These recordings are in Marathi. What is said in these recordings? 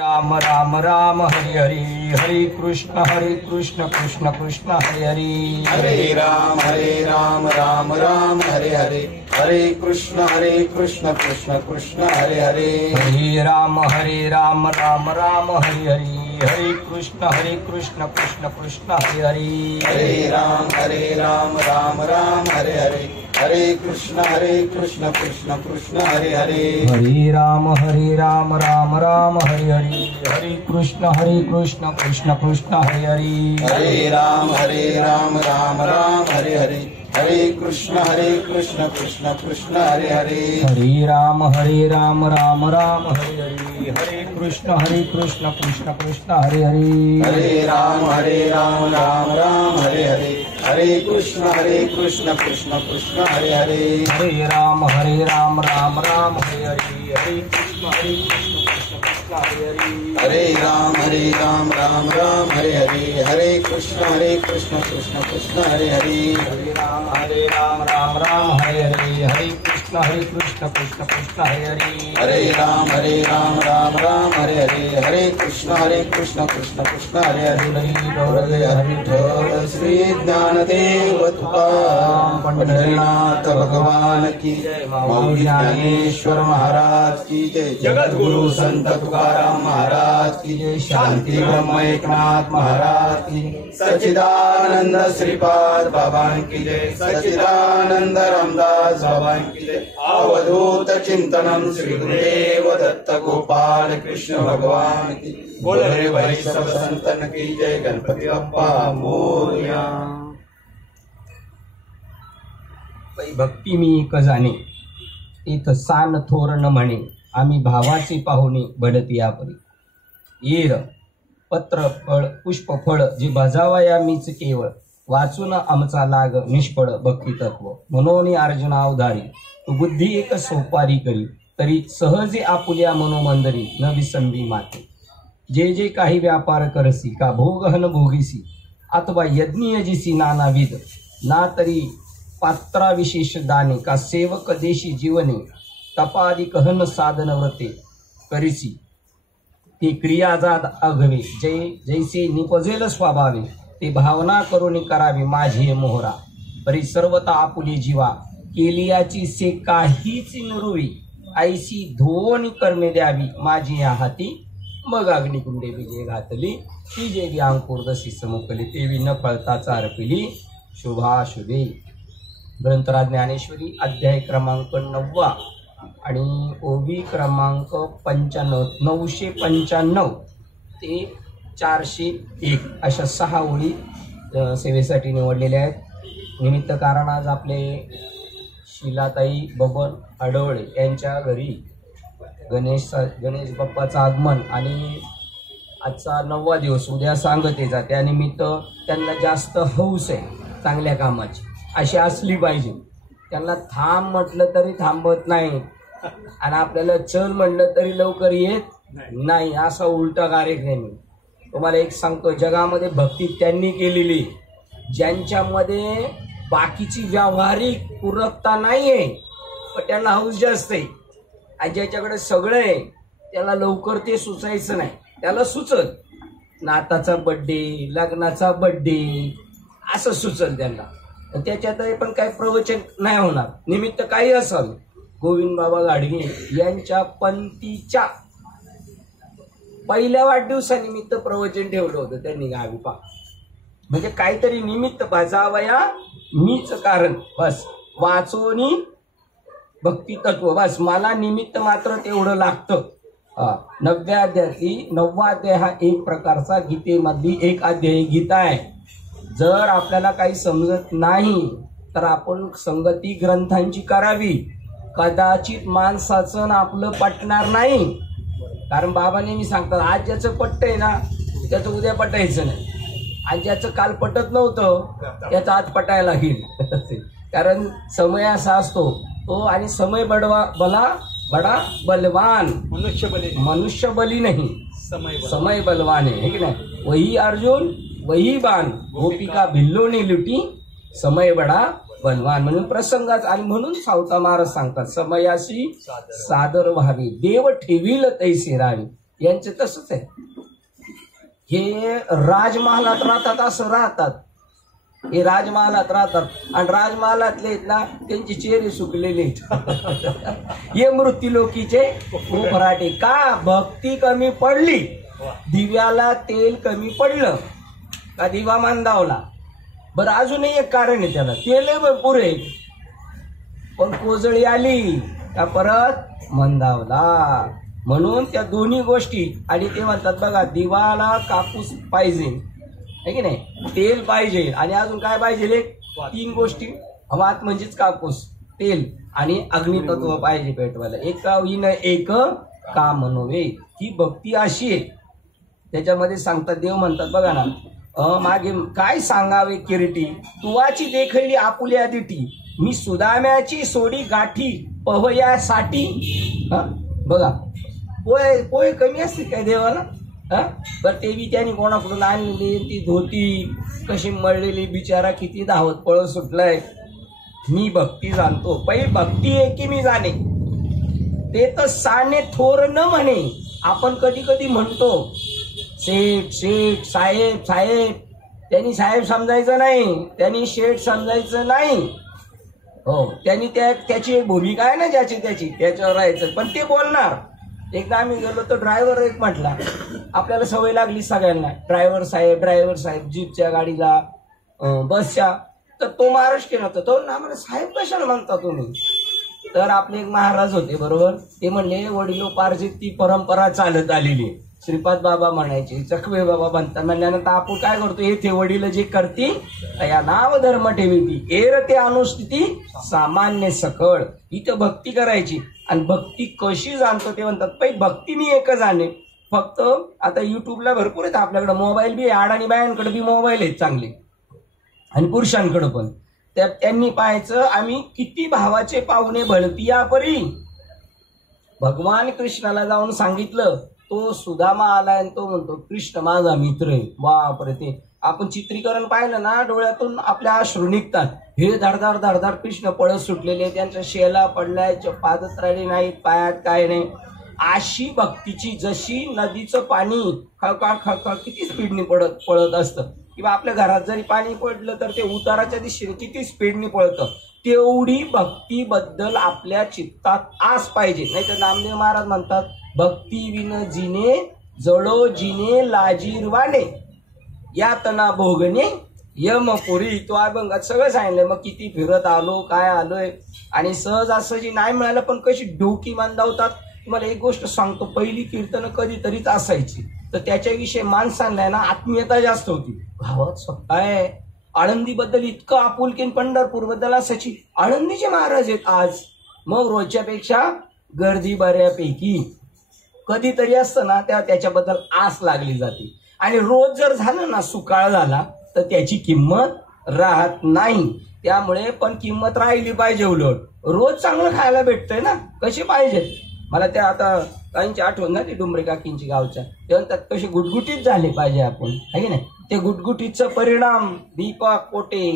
राम राम राम हरि हरि हरे कृष्ण कृष्ण कृष्ण हरे हरि हरे राम राम राम हरे हरे हरे कृष्ण कृष्ण कृष्ण हरे हरे हरे राम राम राम हरि हरि हरे कृष्ण कृष्ण कृष्ण हरे हरि हरे राम राम राम हरे हरे हरे कृष्ण कृष्ण कृष्ण हरे हरे हरे राम राम हरि हरि हरे कृष्ण कृष्ण कृष्ण हरे हरि हरे राम राम राम हरे हरे हरे कृष्ण कृष्ण कृष्ण हरे हरे हरे राम राम राम हरि हरि हरे कृष्ण कृष्ण कृष्ण हरे हरि हरे राम राम राम हरे हरे हरे कृष्ण कृष्ण कृष्ण हरे हरे हरे राम राम राम हरे हरि हरे कृष्ण कृष्ण कृष्ण हरे हरि हरे राम राम राम हरे हरे हरे कृष्ण कृष्ण कृष्ण हरे हरे हरे राम राम हरे हरि हरे कृष्ण कृष्ण कृष्ण हरे हरि हरे राम राम हरे हरे हरे कृष्ण कृष्ण कृष्ण हरे हरे हरि विठ्ठल श्री ज्ञानदेव तुकाराम पंढरीनाथ भगवान की मौली ज्ञानेश्वर महाराज की जय जगद्गुरु संत तुकाराम महाराज की जय शांती ब्रह्म एकनाथ महाराज की सच्चिदानंद श्रीपाद बाबा की जय सच्चिदानंद रामदास बाबा की जय अवधूत चिंतनम श्री गुरुदेव दत्त गोपाल कृष्ण भगवान की बोले भाई सब संतन की जय गणपति बप्पा मोरया। भक्ती मी एक जाणे इथ सान थोर न म्हणे आम्ही भावाचे पाहुणे बढत यापरी येर पत्र फळ पुष्प फळ जे बजावया मीच केवळ वाचून आमचा लाग निष्फळ भक्ती तत्व म्हणून अर्जुना उधारी तू बुद्धी एक सोपारी करी तरी सहजे आपुल्या मनोमंदरी न विसंबी माते जे जे काही व्यापार करसी का भोगहन भोगीसी अथवा यज्ञ जिसी नानाविध ना तरी पात्रा विशेष दाने का सेवक देशी जीवने तपादी कहन साधन व्रते करिसी ती क्रियाजात अघवे जैसे निपजेल स्वभावे ते भावना करून करावी माझे मोहरा परी सर्वता आपुली जीवा केलियाची से काहीच नरुवी ऐशी धोनी कर्मे द्यावी माझी या हाती मग अग्निकुंडे विजय घातली ती जे अंकुर दशी समुकली तेवी न फळता चारपिली शुभाशुभे ग्रंथराज ज्ञानेश्वरी अध्याय क्रमांक 9 आणि ओबी क्रमांक 995 ते 401 अशा 6 ओळी सेवेसाठी निवडलेल्या आहेत। निमित्त कारण आज आपले शिलाताई बबन आडवळे यांच्या घरी गणेश बाप्पाचं आगमन आणि आजचा 9वा दिवस उद्या सांगतेचा त्यानिमित्त त्यांना जास्त हौस आहे चांगल्या कामाची अशी असली पाहिजे। त्यांना थांब म्हटलं तरी थांबत नाही आणि आपल्याला चल म्हटलं तरी लवकर येत नाही असा उलटा कार्यक्रम। तुम्हाला एक सांगतो जगामध्ये भक्ती त्यांनी केलेली ज्यांच्यामध्ये बाकीची व्यावहारिक पूरकता नाहीये पण त्यांना हौस जास्त आहे आणि ज्याच्याकडे सगळं आहे त्याला लवकर ते सुचायचं नाही त्याला सुचत नाताचा बड्डे लग्नाचा बड्डे असं सुचल त्यांना त्याच्यात पण काही प्रवचन नाही होणार निमित्त काही असावं। गोविंद बाबा गाडगे यांच्या पंथीच्या पहिल्या वाढदिवसानिमित्त प्रवचन ठेवलं होतं त्यांनी गावी पा म्हणजे काहीतरी निमित्त बजावया मीच कारण बस वाचोनी भक्ती तत्व बस मला निमित्त मात्र तेवढं लागतं। 9व्या अध्यायातली 9वा अध्याय हा एक प्रकारचा गीतेमधली एक अध्याय गीता आहे। जर आपल्याला काही समजत नाही तर आपण संगती ग्रंथांची करावी कदाचित माणसाचं आपलं पटणार नाही कारण बाबा नेहमी सांगतात आज ज्याचं पटतंय ना त्याचं उद्या पटायचं नाही आणि ज्याचं काल पटत नव्हतं त्याचं आज पटायला लागेल कारण समय असा असतो तो आणि समय बडा बलवान मनुष्य बली नाही समय बलवान है की नाही वही अर्जुन वही बाण गोपिका भिल्लोनी लुटी समय बडा बलवान म्हणून प्रसंगात आणि म्हणून सावता महाराज सांगतात समयाशी सादर व्हावी देव ठेवील तैसे रावी यांचे तसंच आहे. हे राजमहालात राहतात असं राहतात, हे राजमहालात राहतात आणि राजमहालातले आहेत ना त्यांचे चेहरे सुकलेले हे मृत्यूलोकीचे फराटे. का? भक्ती कमी पडली, दिव्याला तेल कमी पडलं का दिवा मंदावला. बरं अजूनही एक कारण आहे त्याला, तेल भरपूर आहे पण कोजळी आली का परत मंदावला. म्हणून त्या दोन्ही गोष्टी. आणि ते म्हणतात बघा, दिवाला कापूस पाहिजे आहे की नाही, तेल पाहिजे आणि अजून काय पाहिजे, 3 गोष्टी. वात म्हणजेच कापूस, तेल आणि अग्नितत्व पाहिजे पेटवायला. एका विन एक काम नव्हे. ही भक्ती अशी आहे. त्याच्यामध्ये सांगतात, देव म्हणतात बघा ना, मागे काय सांगावे किरीटी, तुवाची देखली आपुल्या दिटी, मी सुदाम्याची सोडी गाठी पहयासाठी. बघा, पोय पोय कमी असते काय देवाला? बरं ते बी त्याने कोणाकडून आणलेली ती धोती कशी मळलेली, बिचारा किती धावत पळत सुटलाय. मी भक्ती जाणतो, पहिली भक्ती आहे की मी जाणे, ते तर साने थोर न म्हणे. आपण कधी कधी म्हणतो शेठ शेठ, साहेब साहेब. त्यांनी साहेब समजायचं नाही, त्यांनी शेठ समजायचं नाही. हो, त्यांनी त्याची एक भूमिका आहे ना ज्याची त्याची, त्याच्यावर राहायचं. पण ते बोलणार. एकदा आम्ही गेलो तर ड्रायव्हर एक म्हटला, आपल्याला सवय लागली सगळ्यांना ड्रायव्हर साहेब, जीपच्या गाडीला, बसच्या. तर तो महाराष्ट्रीयन होता, तो आम्हाला साहेब कशाला म्हणता तुम्ही? तर आपले एक महाराज होते बरोबर, ते म्हणले वडिलोपार्जित ती परंपरा चालत आलेली. श्रीपाद बाबा म्हणायचे, चकवे बाबा म्हणतात. म्हणल्यानंतर आपण काय करतो, येथे वडील जे करती या नाव धर्म ठेवी, एर ते अनुष्ठिती सामान्य सकळ. इथं भक्ती करायची. आणि भक्ती कशी जाणतो ते म्हणतात, पहिली भक्ती मी एक जाणे. फक्त आता युट्यूबला भरपूर आहेत आपल्याकडे, मोबाईल बी आहे, अडाणी बायांकडे बी मोबाईल आहेत चांगले आणि पुरुषांकडे पण. त्यांनी पाहायचं आम्ही किती भावाचे पाहुणे भळती या परी. भगवान कृष्णाला जाऊन सांगितलं, तो सुदामा आलाय आणि तो म्हणतो कृष्ण माझा मित्र आहे. बापरे, ते आपण चित्रीकरण पाहिलं ना, डोळ्यातून आपल्या अश्रू निघतात. हे धडधाड धडधाड कृष्ण पळत सुटलेले, त्यांच्या शेला पडलाय, पादत्राणी नाहीत, पायात काय नाही. अशी भक्तीची, जशी नदीचं पाणी खळखळ खळखळ किती स्पीडने पळत असतं, किंवा आपल्या घरात जरी पाणी पडलं तर ते उताराच्या दिशेने किती स्पीडने पळतं, तेवढी भक्तीबद्दल आपल्या चित्तात आस पाहिजे. नाही तर नामदेव महाराज म्हणतात, भक्ती विन जिने जळो जिने लाजीरवाने, यातना भोगणे यमपुरी. तो अभंगात सगळं सांगितलंय. मग किती फिरत आलो, काय आलोय, आणि सहज असं जी नाही मिळालं पण कशी डोकी मंदावतात. तुम्हाला एक गोष्ट सांगतो, पहिली कीर्तन कधीतरीच असायची, तर त्याच्याविषयी माणसांना ना आत्मीयता जास्त होती. गावात स्वतः आळंदीबद्दल इतकं आपुलकीन, पंढरपूर बद्दल असायची. आळंदीचे महाराज आहेत आज. मग रोजच्या पेक्षा गर्दी बऱ्यापैकी. कधीतरी असतं ना, त्याच्याबद्दल आस लागली जाते. आणि रोज जर झालं ना, सुकाळ झाला, तर त्याची किंमत राहत नाही. त्यामुळे पण किंमत राहिली पाहिजे. उलट रोज चांगलं खायला भेटतंय ना, कसे पाहिजे. मला त्या आता काहींची आठवण ना, ती डुमरे काकींची गावच्या, ते म्हणतात कसे गुटगुटीत झाले पाहिजे आपण, आहे की नाही. ते गुटगुटीचा परिणाम दीपक कोटे,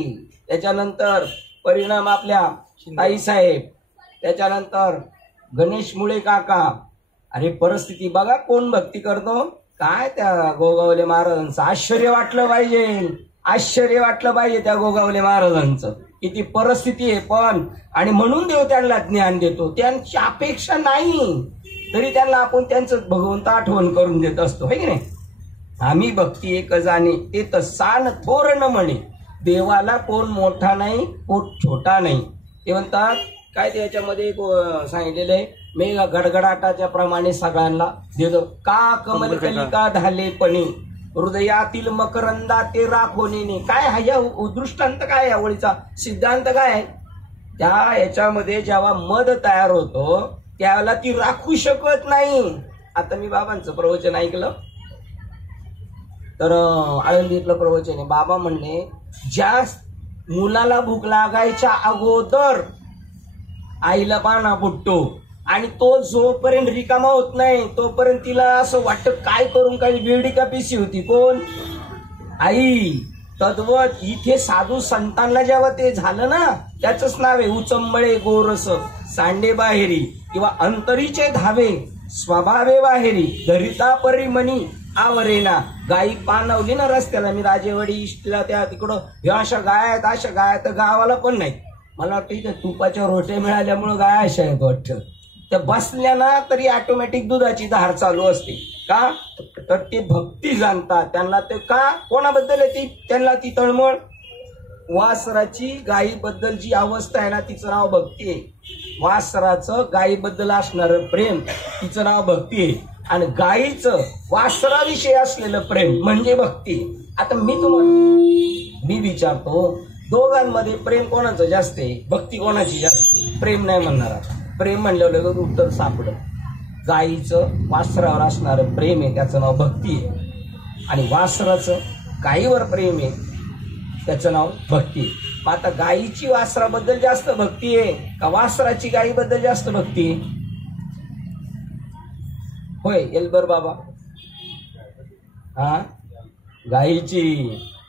त्याच्यानंतर परिणाम आपल्या ताईसाहेब, त्याच्यानंतर गणेश मुळे काका. अरे परिस्थिती बघा, कोण भक्ती करतो. काय त्या गोगावले महाराजांचं आश्चर्य वाटलं पाहिजे त्या गोगावले महाराजांचं, किती परिस्थिती आहे पण. आणि म्हणून देव त्यांना ज्ञान देतो, त्यांची अपेक्षा नाही तरी त्यांना आपण त्यांचं भगवंत आठवण करून देत असतो, है की नाही. आम्ही भक्ती एक जाणे, ते तर सान थोर न म्हणे, देवाला कोण मोठा नाही, कोण छोटा नाही. ते म्हणतात काय, त्याच्यामध्ये एक सांगितलेलं आहे, मेघ गडगडाटाच्या प्रमाणे सगळ्यांना देतो. का कमल कलिका धालेपणे, हृदयातील मकरंदा ते राखोने. काय हा या दृष्टांत, काय या ओळीचा सिद्धांत काय आहे. त्या याच्यामध्ये जेव्हा मध तयार होतो त्याला ती राखू शकत नाही. आता मी बाबांचं प्रवचन ऐकलं, तर आळंदीतलं प्रवचन आहे. बाबा म्हणले, ज्या मुलाला भूक लागायच्या अगोदर आईला पाना फुटतो, आणि तो जोपर्यंत रिकामा होत नाही तोपर्यंत तिला असं वाटतं काय करून, काही बेडी का पिशी होती, कोण, आई. तद्वत इथे साधू संतांना जेव्हा ते झालं ना, त्याचंच नाव आहे उचंबळे गोरस सांडे बाहेरी, किंवा अंतरीचे धावे स्वभावे बाहेरी धरिता परी मनी आवरेना. गाई पाणवली ना रस्त्याला, मी राजेवाडी इष्टला त्या तिकडं ह्या अशा गाय आहेत अशा गाय तर गावाला पण नाही. मला वाटतं इथे तुपाच्या रोट्या मिळाल्यामुळं गाय अशा आहेत वाटतं. त्या बसल्या ना तरी ऑटोमॅटिक दुधाची धार चालू असते. का तर ते भक्ती जाणतात. त्यांना ते का कोणाबद्दल आहे ती, त्यांना ती तळमळ. वासराची गायीबद्दल जी अवस्था आहे ना तिचं नाव भक्ती आहे. वासराचं गायीबद्दल असणारं प्रेम तिचं नाव भक्ती आहे. आणि गायीचं वासराविषयी असलेलं प्रेम म्हणजे भक्ती. आता मी विचारतो दोघांमध्ये प्रेम कोणाचं जास्त आहे, भक्ती कोणाची जास्त आहे? प्रेम नाही म्हणणार. प्रेम म्हणल्यावर लगेच उत्तर सापडत. गायीचं वासरावर असणारं प्रेम आहे त्याचं नाव भक्ती आहे. आणि वासराचं गायीवर प्रेम आहे त्याचं नाव भक्ती आहे. मग आता गायीची वासराबद्दल जास्त भक्ती आहे का वासराची गायीबद्दल जास्त भक्ती आहे? होय एल्बर बाबा? हा, गायीची.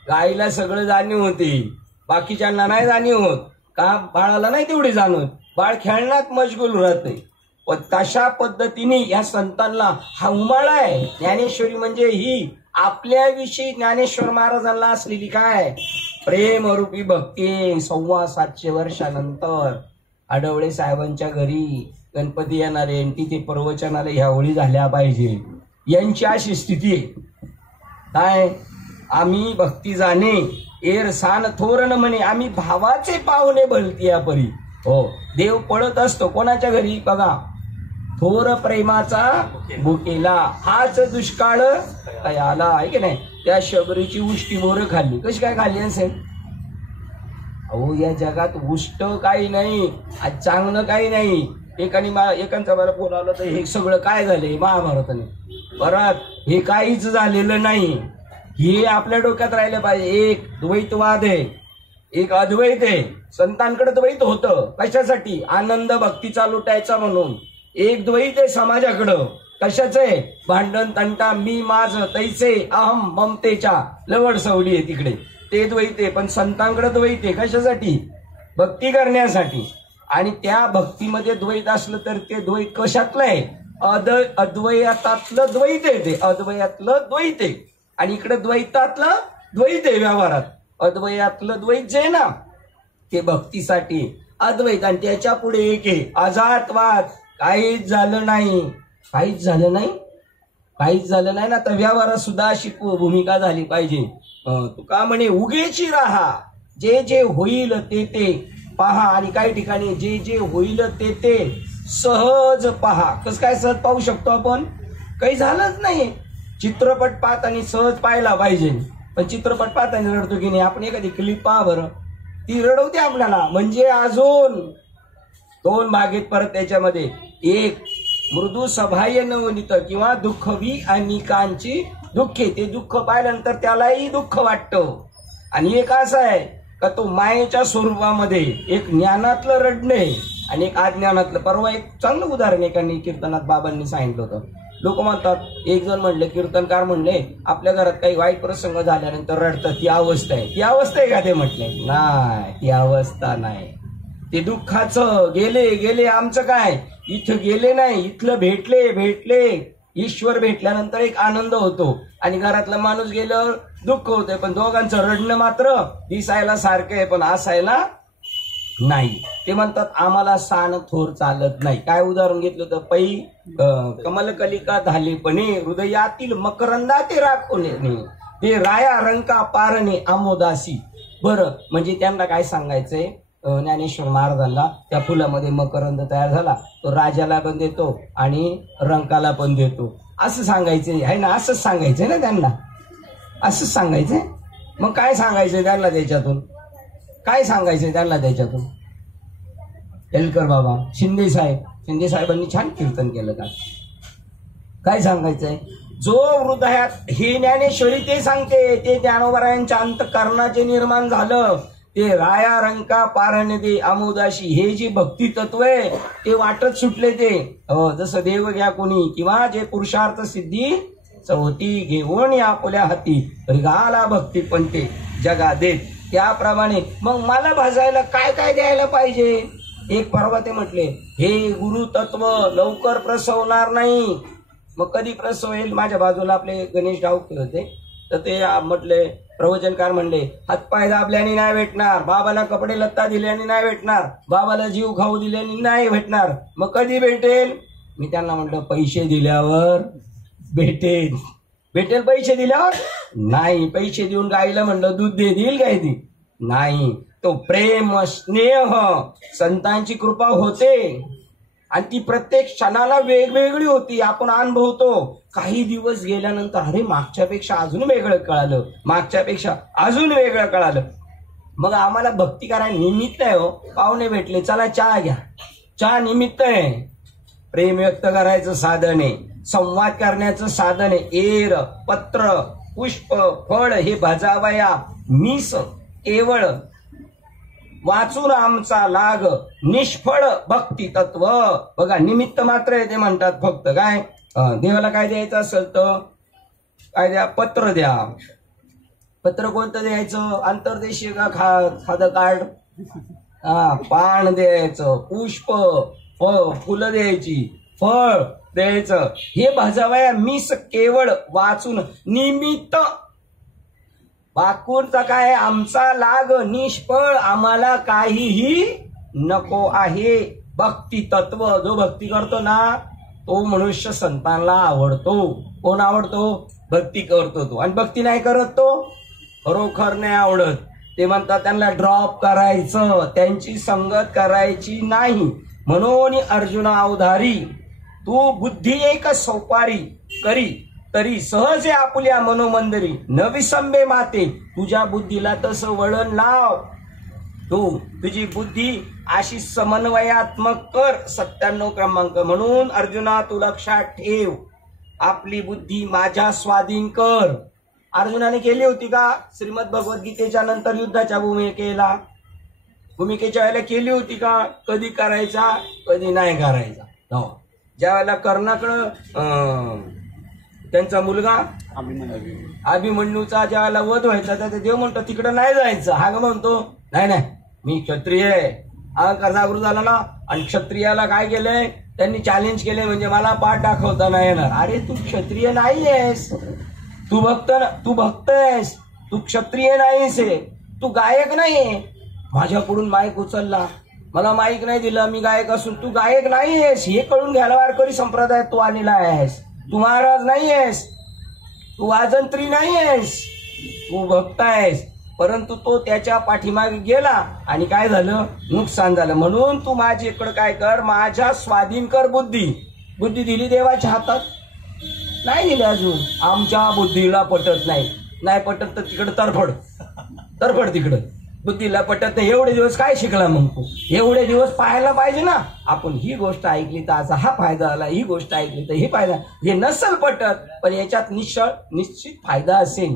गायीला सगळं जाणीव होती, बाकीच्यांना नाही जाणीव होत. का बाळाला नाही तेवढी जाणवत, बाळ खेळण्यात मशगूल राहते. पण तशा पद्धतीने या संतांना हा उमाळा आहे. ज्ञानेश्वरी म्हणजे ही आपल्याविषयी ज्ञानेश्वर महाराजांना असलेली काय प्रेमरूपी भक्ती. 750 वर्षानंतर आढवळे साहेबांच्या घरी गणपती येणार आहे, तिथे प्रवचनाला ह्या ओळी झाल्या पाहिजे, यांची अशी स्थिती आहे. काय आम्ही भक्ती जाणे एर सान थोरण म्हणे, आम्ही भावाचे पाहुणे भलती या परी. हो, देव पळत असतो कोणाच्या घरी बघा, थोर प्रेमाचा भुकेला. हाच दुष्काळ आला आहे की नाही. त्या शबरीची उष्टी मोरं खाल्ली. कशी काय खाल्ली असेल? अहो या जगात उष्ट काही नाही, आज चांगलं काही नाही. एकांचा मला फोन आला तर हे सगळं काय झालंय महाभारताने. परत हे काहीच झालेलं नाही. हे आपल्या डोक्यात राहिलं पाहिजे. एक द्वैतवाद आहे, एक अद्वैत आहे. संतांकडे द्वैत होतं कशासाठी? आनंद भक्तीचा लुटायचा म्हणून. एक द्वैत आहे समाजाकडं कशाच आहे? भांडण तंटा मी माझ तैसे अहम ममतेच्या लवड सवडी आहे तिकडे, ते द्वैत आहे. पण संतांकडे द्वैत आहे कशासाठी? भक्ती करण्यासाठी. आणि त्या भक्तीमध्ये द्वैत असलं तर ते द्वैत कशातलं आहे? अद्वैतातलं द्वैत आहे. ते अद्वैतातलं द्वैत आहे. आणि इकडे द्वैतातलं द्वैत आहे व्यवहारात. अद्वैतातलं द्वैत जे आहे ना ते भक्तीसाठी अद्वैत. आणि त्याच्या पुढे एक आहे अजातवाद. काहीच झालं नाही, काहीच झालं नाही, काहीच झालं नाही ना. तर व्यवहारात सुद्धा अशी भूमिका झाली पाहिजे. तू का म्हणे उगेची राहा, जे जे होईल ते ते पहा. आणि काही ठिकाणी जे जे होईल ते ते सहज पहा. कसं काय सहज पाहू शकतो आपण? काही झालंच नाही. चित्रपट पाहत आणि सहज पाहायला पाहिजे. पण चित्रपट पाहताना रडतो की नाही? आपण एखादी क्लिप पहा बरं, ती रडवते आपल्याला. म्हणजे अजून 2 भाग आहेत परत त्याच्यामध्ये. एक मृदू सभाय नवनीत किंवा दुःखवी अनिकांची दुःखे. ते दुःख पाहिल्यानंतर त्यालाही दुःख वाटतं. आणि एक असं आहे का तो मायेच्या स्वरूपामध्ये एक ज्ञानातलं रडणे आणि एक अज्ञानातलं. परवा एक चांगलं उदाहरण एकाने कीर्तनात बाबांनी सांगितलं होतं. लोक म्हणतात, एक जण म्हणले, कीर्तनकार म्हणले, आपल्या घरात काही वाईट प्रसंग झाल्यानंतर रडतात, ती अवस्था आहे. ती अवस्था आहे का? ते म्हटले नाही, ती अवस्था नाही. ते दुःखाचं गेले गेले. आमचं काय? इथं गेले नाही, इथलं भेटले. ईश्वर भेटल्यानंतर एक आनंद होतो आणि घरातला माणूस गेल्यावर दुःख होतंय. पण दोघांचं रडणं मात्र दिसायला सारखं आहे पण असायला नाही. ते म्हणतात आम्हाला सान थोर चालत नाही. काय उदाहरण घेतलं तर पै कमलकलिका धालेपणे हृदयातील मकरंदा ते राखोने ते राया रंका पारणे आमोदासी. बरं, म्हणजे त्यांना काय सांगायचंय? ज्ञानेश्वर महाराजांना त्या फुलामध्ये मकरंद तयार झाला, तो राजाला पण देतो आणि रंकाला पण देतो, असं सांगायचंय आहे ना? असंच सांगायचंय ना त्यांना, असंच सांगायचंय. मग काय सांगायचंय त्यांना त्याच्यातून? काय सांगायचंय त्यांना त्याच्यातून? एलकर बाबा, शिंदे साहेबांनी छान कीर्तन केलं का? काय सांगायचंय? जो हृदयात हे ज्ञानेश्वरी ते सांगते, ते ज्ञानोबरायांच्या अंतःकरणाचे निर्माण झालं, ते राया रंका पारणे दे आमोदाशी. हे जे भक्ती तत्व आहे ते वाटत सुटले. ते जसं देव घ्या कोणी किंवा जे पुरुषार्थ सिद्धी चौथी घेऊन आपल्या हाती रिगाला भक्ती पण ते जगा देत. त्याप्रमाणे मग मला भाजायला काय काय द्यायला पाहिजे? एक परवा ते म्हटले, हे गुरु तत्व लवकर प्रसवणार नाही. मग कधी प्रसव येईल? माझ्या बाजूला आपले गणेश डावके होते, तर ते म्हटले, प्रवचनकार म्हणले, हातपाय दाबल्याने नाही भेटणार, बाबाला कपडे लत्ता दिल्याने नाही भेटणार, बाबाला जीव खाऊ दिल्याने नाही भेटणार. मग कधी भेटेल? मी त्यांना म्हटलं, पैसे दिल्यावर भेटेल. भेटेल पैसे दिल्यावर? नाही. पैसे देऊन गाईला म्हणलं दूध दे, देईल काय ती? नाही. तो प्रेम, स्नेह, संतांची कृपा होते आणि ती प्रत्येक क्षणाला वेगवेगळी होती. आपण अनुभवतो. काही दिवस गेल्यानंतर अरे मागच्यापेक्षा अजून वेगळं कळालं, मागच्यापेक्षा अजून वेगळं कळालं. मग आम्हाला भक्ती करायला निमित्त आहे. हो, पाहुणे भेटले, चला चहा घ्या. चहा निमित्त आहे. प्रेम व्यक्त करायचं साधन आहे, संवाद करण्याचं साधन आहे. एर, पत्र, पुष्प, फळ हे भजावया मीस केवळ, वाचून आमचा लाग निष्फळ भक्ती तत्व. बघा, निमित्त मात्र आहे ते म्हणतात. फक्त काय देवाला काय द्यायचं असेल तर काय द्या? पत्र द्या. पत्र कोणतं द्यायचं? अंतर्देशीय का खादं कार्ड? पान द्यायचं, पुष्प, फुलं द्यायची, फळ द्यायचं. हे भजावया मीस केवळ, वाचून निमित्त. वाकूरचा काय? आमचा लाग निष्फळ, आम्हाला काहीही नको आहे. भक्ती तत्व. जो भक्ती करतो ना तो मनुष्य संतांना आवडतो. कोण आवडतो? भक्ती करतो तो. आणि भक्ती नाही करत तो खरोखर नाही आवडत. ते म्हणतात त्यांना ड्रॉप करायचं, त्यांची संगत करायची नाही. म्हणून अर्जुना अवधारी, तू बुद्धी एक सोपारी करी, तरी सहज आपुल्या मनोमंदिरी न विसंबे माते. तुझ्या बुद्धीला तसं वळण लाव. तुझी बुद्धी अशी समन्वयात्मक कर. 97 क्रमांक. म्हणून अर्जुना तू लक्षात ठेव, आपली बुद्धी माझ्या स्वाधीन कर. अर्जुनाने केली होती का? श्रीमद भगवद्गीतेच्या नंतर युद्धाच्या भूमिकेच्या वेळेला केली होती का? कधी करायचा, कधी नाही करायचा. ज्या वेळेला कर्णाकडं त्यांचा मुलगा अभिमन्यूचा ज्या वेळेला वध व्हायचा, तर देव म्हणतो तिकडं नाही जायचं. हा म्हणतो नाही नाही मी क्षत्रिय आहे. अहंकार जागृत झाला ना. आणि क्षत्रियाला काय केलंय त्यांनी? चॅलेंज केले, म्हणजे मला पाठ दाखवता नाही येणार. अरे तू क्षत्रिय नाही आहेस, तू भक्त आहेस, तू क्षत्रिय नाहीस, तू गायक नाहीये. माझ्याकडून माईक उचलला, मला माईक नाही दिलं, मी गायक असून तू गायक नाही आहेस हे कळून घ्यायला वारकरी संप्रदायात तू आलेला आहेस. तू महाराज नाही आहेस, तू वाजंत्री नाही आहेस, तू भक्त आहेस. परंतु तो त्याच्या पाठीमागे गेला आणि काय झालं? नुकसान झालं. म्हणून तू माझ्याकडे काय कर? माझ्या स्वाधीन कर बुद्धी. बुद्धी दिली देवाच्या हातात? नाही दिली अजून. आमच्या बुद्धीला पटत नाही पटत तर तिकडं तरफड तिकडं. बुद्धीला पटत नाही. एवढे दिवस काय शिकला मग तू? एवढे दिवस पाहायला पाहिजे ना आपण. ही गोष्ट ऐकली तर असा हा फायदा झाला, ही गोष्ट ऐकली तर हे फायदा. हे नसल पटत, पण याच्यात निश्चित फायदा असेल.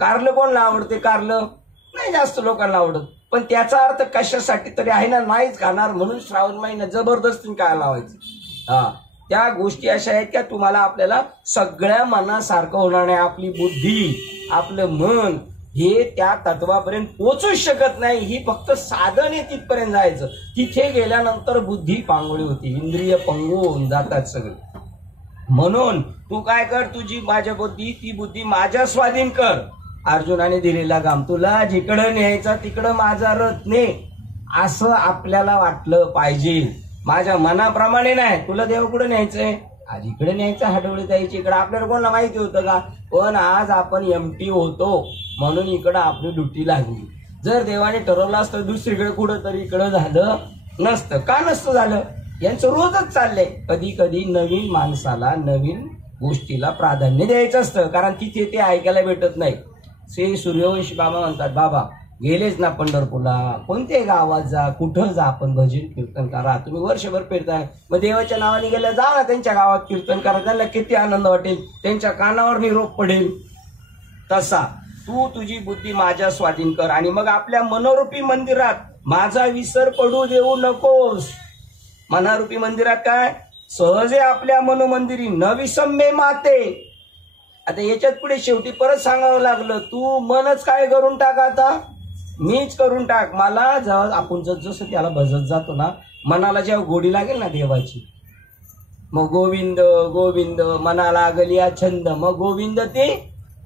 कारलं कोणाला आवडते? कारलं नाही जास्त लोकांना आवडत, पण त्याचा अर्थ कशासाठी तरी आहे ना, नाहीच खाणार म्हणून श्रावण महिना जबरदस्तीने काय लावायचं. त्या गोष्टी अशा आहेत की तुम्हाला आपल्याला सगळ्या मनासारखं होणार नाही. आपली बुद्धी, आपलं मन हे त्या तत्वापर्यंत पोहोचूच शकत नाही. ही फक्त साधन आहे तिथपर्यंत जायचं. तिथे गेल्यानंतर बुद्धी पांगोळी होती, इंद्रिय पंगू होऊन जातात सगळे. म्हणून तू काय कर? तुझी माझ्या बुद्धी, ती बुद्धी माझ्या स्वाधीन कर. अर्जुनाने दिलेला काम, तुला जिकडं न्यायचा तिकडं माझा रथ ने, असं आपल्याला वाटलं पाहिजे. माझ्या मनाप्रमाणे नाही. तुला देव कुठं न्यायचंय? आज इकडे न्यायचं, हाडवळी जायची इकडे. आपल्याला कोणाला माहिती होतं का? पण आज आपण एमटी होतो म्हणून इकडं आपली ड्युटी लागली. जर देवाने ठरवलं असतं दुसरीकडे कुठं तरी इकडं झालं नसतं. का नसतं झालं? यांचं रोजच चाललंय. कधी कधी नवीन माणसाला नवीन गोष्टीला प्राधान्य द्यायचं असतं, कारण तिथे ते ऐकायला भेटत नाही. श्री सूर्यवंशी बाबा म्हणतात, बाबा गेलेच ना पंढरपूरला, कोणत्याही गावात जा, कुठं जा, आपण भजन कीर्तन करा. तुम्ही वर्षभर फिरताय, मग देवाच्या नावाने गेल्या जा ना त्यांच्या गावात कीर्तन करा. त्यांना किती आनंद वाटेल, त्यांच्या कानावर निरोप पडेल. तसा तू तुझी बुद्धी माझ्या स्वाधीन कर आणि मग आपल्या मनोरूपी मंदिरात माझा विसर पडू देऊ नकोस. मनारूपी मंदिरात काय? सहजे आपल्या मनोमंदिरी न विसंबे माते. आता याच्यात पुढे शेवटी परत सांगावं लागलं, तू मनच काय करून टाक आता? मीच करून टाक. मला जेव्हा आपण जसं त्याला भजत जातो ना, मनाला जेव्हा गोडी लागेल ना देवाची, मग गोविंद गोविंद मनाला लागल या छंद, मग गोविंद ते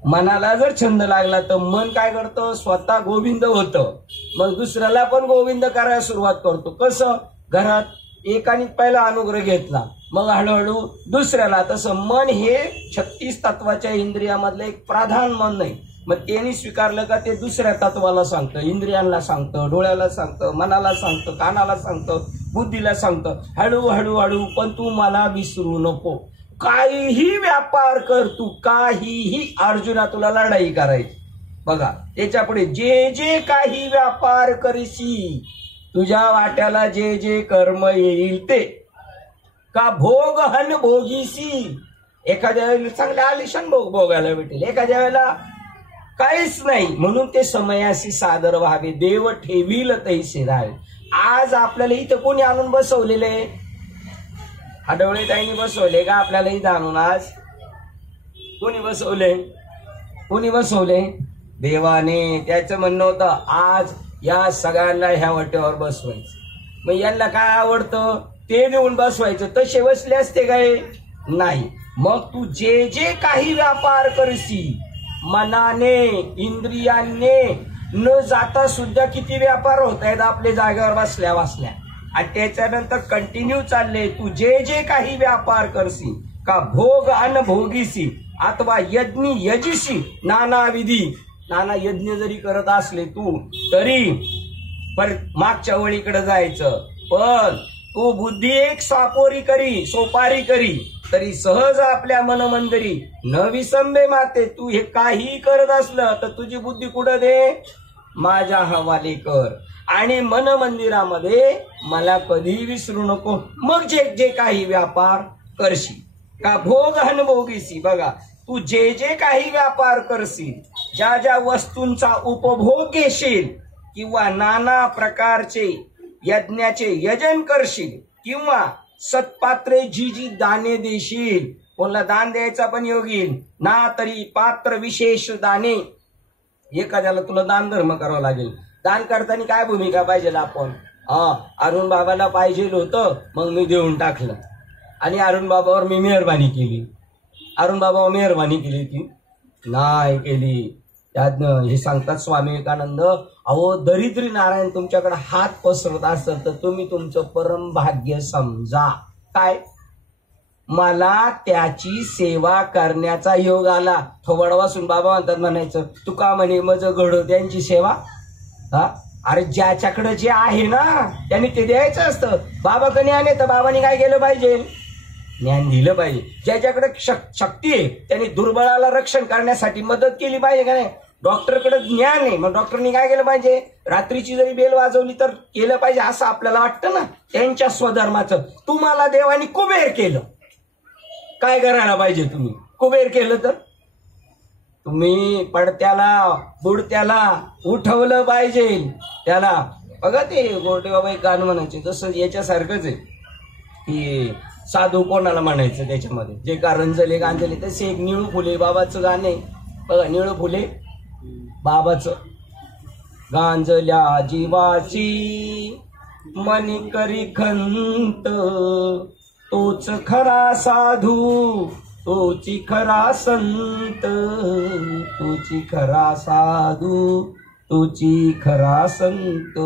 मनाला जर छंद लागला तर मन काय करतं, स्वतः गोविंद होतं. मग दुसऱ्याला पण गोविंद करायला सुरुवात करतो. कसं, घरात एकाने पहिला अनुग्रह घेतला, मग हळूहळू दुसऱ्याला. तसं मन हे 36 तत्वाच्या इंद्रियामधलं एक प्रधान मन नाही. मग त्यांनी स्वीकारलं का ते दुसऱ्या तत्वाला सांगतं, इंद्रियांना सांगतं, डोळ्याला सांगतं, मनाला सांगतं, कानाला सांगतं, बुद्धीला सांगतं. हळूहळू हळू पण तू मला विसरू नको. काहीही व्यापार कर तू, काहीही. अर्जुना तुला लढाई करायची. बघा त्याच्या पुढे, जे जे काही व्यापार करशी, तुझ्या वाट्याला जे जे कर्म येईल ते, का भोग हन भोगीसी. एखाद्या वेळेला चांगल्या आलिशान भोग भोगायला भेटेल, एखाद्या वेळेला काहीच नाही. म्हणून ते समयाशी सादर व्हावे, देव ठेवील तैसे राहावे. आज आपल्याला इथं कोणी आणून बसवलेले, आढळले ताईंनी बसवले का आपल्याला इथं आणून? आज कोणी बसवले? कोणी बसवले? देवाने. त्याचं म्हणणं होतं आज या सगळ्यांना ह्या वाटेवर बसवायचं. मग यांना काय आवडतं ते देऊन बसवायचं. तसे बसले असते काय? नाही. मग तू जे जे काही व्यापार करशी, मनाने इंद्रियाने न जाता सुद्धा किती व्यापार होत आहेत आपल्या जागेवर बसल्या बसल्या. आणि त्याच्यानंतर कंटिन्यू चालले, तू जे जे काही व्यापार करशी, का भोग अनभोगीसी अथवा यज्ञ यजिशी नाना विधी. नाना यज्ञ जरी करत असले तू तरी पर मागच्या वळीकडे जायचं. पण तू बुद्धी एक सोपारी करी तरी सहज आपल्या मनमंदिरी न विसंबे माते. तू हे काही करत असलं तर तुझी बुद्धी कुठं दे, माझ्या हवाले कर. आणि मनमंदिरामध्ये मला कधी विसरू नको. मग जे जे काही व्यापार करशी, का भोग अनुभोगीसी. बघा तू जे जे काही व्यापार करशील, ज्या ज्या वस्तूंचा उपभोग घेशील, किंवा नाना प्रकारचे यज्ञाचे यजन करशील, किंवा सत्पात्रे जी जी दाने देशील. कोणाला दान द्यायचा पण योग येईल ना, तरी पात्र विशेष दाने. एखाद्याला तुला दान धर्म करावं लागेल. दान करताना काय भूमिका पाहिजे आपण? अरुण बाबाला पाहिजे होतं, मग मी देऊन टाकलं. आणि अरुण बाबावर मी मेहरबानी केली. अरुण बाबावर मेहरबानी केली की नाही केली? त्यातनं हे सांगतात स्वामी विवेकानंद, अहो दरिद्री नारायण तुमच्याकडे हात पसरत असत तर तुम्ही तुमचं परम भाग्य समजा. काय? मला त्याची सेवा करण्याचा योग आला. थोबड वासून बाबा म्हणतात म्हणायचं, तुका म्हणे मज घड त्यांची सेवा. अरे ज्याच्याकडे जे आहे ना त्यांनी ते द्यायचं असतं. बाबा कधी आले तर बाबांनी काय केलं पाहिजे? ज्ञान दिलं पाहिजे. ज्याच्याकडे शक्ती आहे त्यांनी दुर्बळाला रक्षण करण्यासाठी मदत केली पाहिजे का नाही? डॉक्टरकडे ज्ञान आहे, मग डॉक्टरनी काय केलं पाहिजे? रात्रीची जरी बेल वाजवली तर केलं पाहिजे, असं आपल्याला वाटतं ना. त्यांच्या स्वधर्माचं. तुम्हाला देवानी कुबेर केलं, काय करायला पाहिजे? तुम्ही कुबेर केलं तर तुम्ही पडत्याला बुडत्याला उठवलं पाहिजे. त्याला बघा ते गोटे बाबा एक गाणं म्हणायचे, जसं याच्यासारखंच आहे की साधू कोणाला म्हणायचं त्याच्यामध्ये, जे का रंजले गांजले. तसे एक निळू फुले बाबाचं गाणं आहे बघा. निळू फुले बाबाचं, गांजल्या जीवाची मनी करी खंत, तोच खरा साधू तोची खरा संत, तोची खरा साधू तोची खरा संत.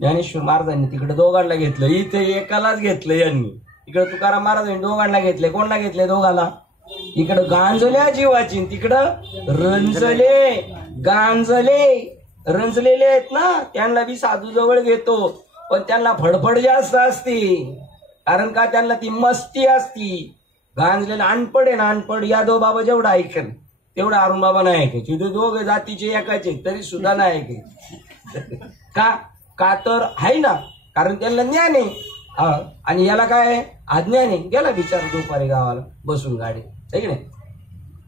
ज्ञानेश्वर महाराजांनी तिकडे दोघांना घेतलं, इथे एकालाच घेतलं यांनी. इकडे तुकाराम महाराजांनी दोघांना घेतले. कोणाला घेतले? दोघाला. इकडं गांजल्या जीवाची, तिकडं रंजले रंजलेले आहेत ना, त्यांना बी साधू जवळ घेतो. पण त्यांना फडफड जास्त असते, कारण का त्यांना ती मस्ती असती. गांजलेला अनपड आहे ना, अनपड यादव बाबा जेवढा ऐकेल तेवढा अरुण बाबा नाही ऐकायचे. ते दोघे जातीचे एकाचे तरी सुद्धा नाही ऐकायचे. का तर आहे ना, कारण त्यांना ज्ञान आहे. आणि याला काय अज्ञान आहे, गेला विचार दुपारी गावाला बसून गाडी, आहे की नाही?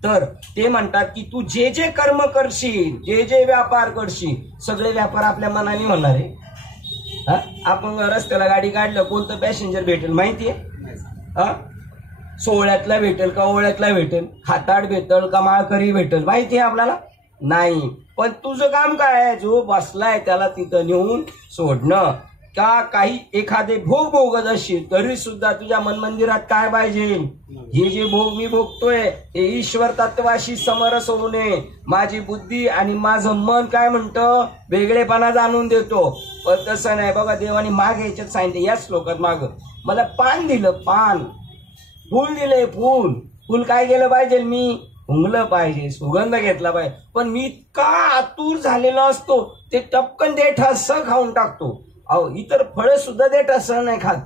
तर ते म्हणतात की तू जे जे कर्म करशील, जे जे व्यापार करशील, सगळे व्यापार आपल्या मनाने होणार आहे. आपण रस्त्याला गाडी काढलं, कोणतं पॅसेंजर भेटेल माहितीये? सोहळ्यातला भेटेल का ओळ्यातला भेटेल? हाताड भेटेल का माळकरी भेटेल माहिती आहे आपल्याला? नाही. पण तुझं काम काय आहे? जो बसलाय त्याला तिथं नेऊन सोडणं. का काही एखादे भोग भोगत असशील तरी सुद्धा तुझ्या मनमंदिरात काय पाहिजे? हे जे भोग मी भोगतोय हे ईश्वर तत्वाशी समरस होऊ नये. माझी बुद्धी आणि माझं मन काय म्हणतं? वेगळेपणा जाणून देतो. पण तसं नाही. बघा देवाने माग याच्यात सांगितलं, याच श्लोकात माग मला पान दिलं, पान, फूल दिले, फूल. फूल काय केलं पाहिजे? मी उंगलं पाहिजे, सुगंध घेतला पाहिजे. पण मी इतका आतुर झालेला असतो ते टपकन देठ असं खाऊन टाकतो. अहो इतर फळं सुद्धा देठ असं नाही खात,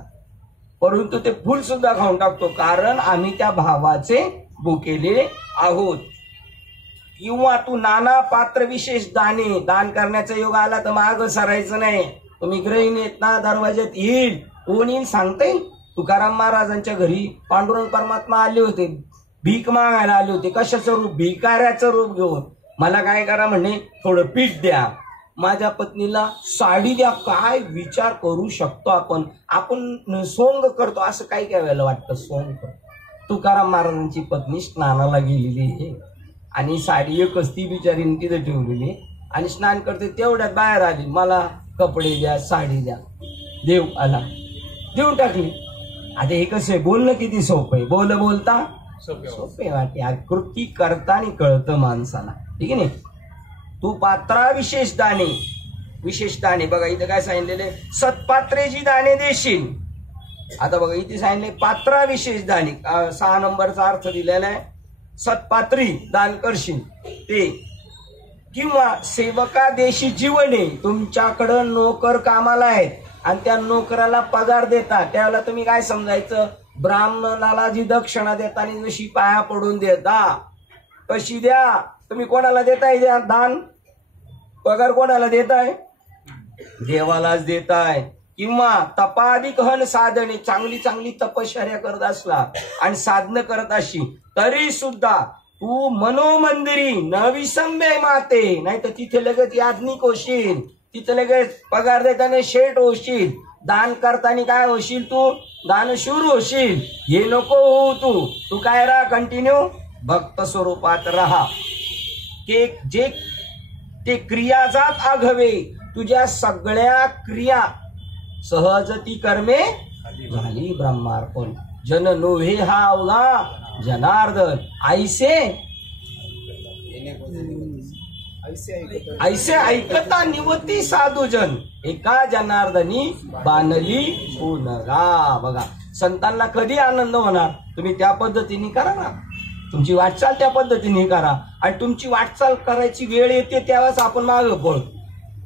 परंतु ते फुल सुद्धा खाऊन टाकतो. कारण आम्ही त्या भावाचे भुकेले आहोत. किंवा तू नाना पात्र विशेष दाने, दान करण्याचा योग आला तर माग सरायचं नाही. तुम्ही गृहिणी येत ना, दरवाज्यात येईल, कोण येईल सांगता येईल. तुकाराम महाराजांच्या घरी पांडुरंग परमात्मा आले होते, भीक मागायला आले होते. कशाचं रूप? भिकाऱ्याचं रूप घेऊन. मला काय करा म्हणे, थोडं पीठ द्या, माझ्या पत्नीला साडी द्या. काय विचार करू शकतो आपण? आपण सोंग करतो असं काही काय वेळेला वाटतं, सोंग करतो. तुकाराम महाराजांची पत्नी स्नानाला गेलेली आहे आणि साडी एकच ती बिचारीने तिथे ठेवलेली आणि स्नान करते. तेवढ्यात बाहेर आली, मला कपडे द्या, साडी द्या. देव आला, देऊन टाकली. आता हे कसं आहे? बोलणं किती सोपं आहे, बोलता सोपे वाटे, कृती करताना कळतं माणसाला. ठीक आहे ना? तू पात्रा विशेष दाणे, विशेष दाणे. बघा इथं काय सांगितलेले? सत्पात्रेची दाणे देशील. आता बघा इथे सांगितले पात्रा विशेष दाणे. 6 नंबरचा अर्थ दिलेला आहे. सत्पात्री दान करशील ते. किंवा सेवका देशी जीवने, तुमच्याकडं नोकर कामाला आहेत आणि त्या नोकराला पगार देता, त्यावेळेला तुम्ही काय समजायचं? ब्राह्मणाला जी दक्षिणा देताना जशी पाया पडून देता तशी द्या. तुम्ही कोणाला देताय दान? पगार कोणाला देताय? देवालाच देताय. किंवा तपाधिक हन साधने, चांगली चांगली तपश्चर्या करत असला आणि साधनं करत अशी तरी सुद्धा तू मनोमंदिरी न विसंबे माते, नाही तर तिथे लगेच याज्ञिक होशील, तिथे लगेच पगार देताना शेठ होशील, दान करताना काय होशील? तू दानशूर होशील. हे नको होऊ. तू काय राहा, कंटिन्यू भक्त स्वरूपात राहा. जे ते क्रियाजात आघवे, तुझ्या सगळ्या क्रिया सहज ती कर्मे झाली ब्रह्मार्पण. जन नोहे हा अवघा जनार्दन, ऐसे ऐकता निवती साधूजन, एका जनार्दनी बानली पुनरा. बघा संतांना कधी आनंद होणार? तुम्ही त्या पद्धतीने करा ना, तुमची वाटचाल त्या पद्धतीने करा. आणि तुमची वाटचाल करायची वेळ येते त्यावेळेस आपण मागं पळतो,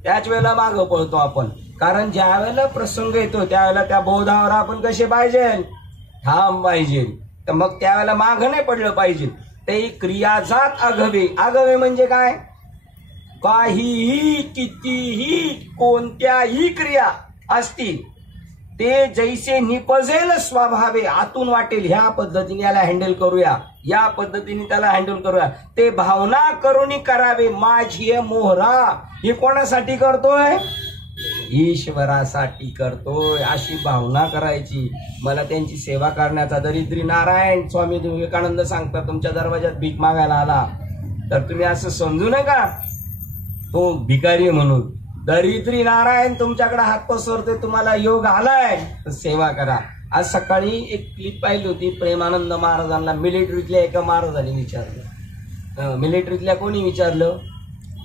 त्याच वेळेला मागं पळतो आपण. कारण ज्या वेळेला प्रसंग येतो त्यावेळेला त्या बोधावर आपण कसे पाहिजे? ठाम पाहिजे. तर मग त्यावेळेला मागं नाही पडलं पाहिजे. ते क्रियाजात आघवे. आघवे म्हणजे काय? काहीही कितीही कोणत्याही क्रिया असतील ते जैसे निपजेल स्वभावे, आतून वाटेल ह्या पद्धतीने याला हँडल करूया, या पद्धतीने त्याला हँडल करूया, ते भावना करून करावे. माझी मोहरा. हे कोणासाठी करतोय? ईश्वरासाठी करतोय. अशी भावना करायची. मला त्यांची सेवा करण्याचा. दरिद्री नारायण स्वामी विवेकानंद सांगतात, तुमच्या दरवाजात भीक मागायला आला तर तुम्ही असं समजू नका तो भिकारी म्हणून. दरिद्री नारायण तुमच्याकडे हात पसरते, तुम्हाला योग आलाय तर सेवा करा. आज सकाळी एक क्लिप पाहिली होती, प्रेमानंद महाराजांना मिलिटरीतल्या एका महाराजांनी विचारलं. मिलिटरीतल्या कोणी विचारलं?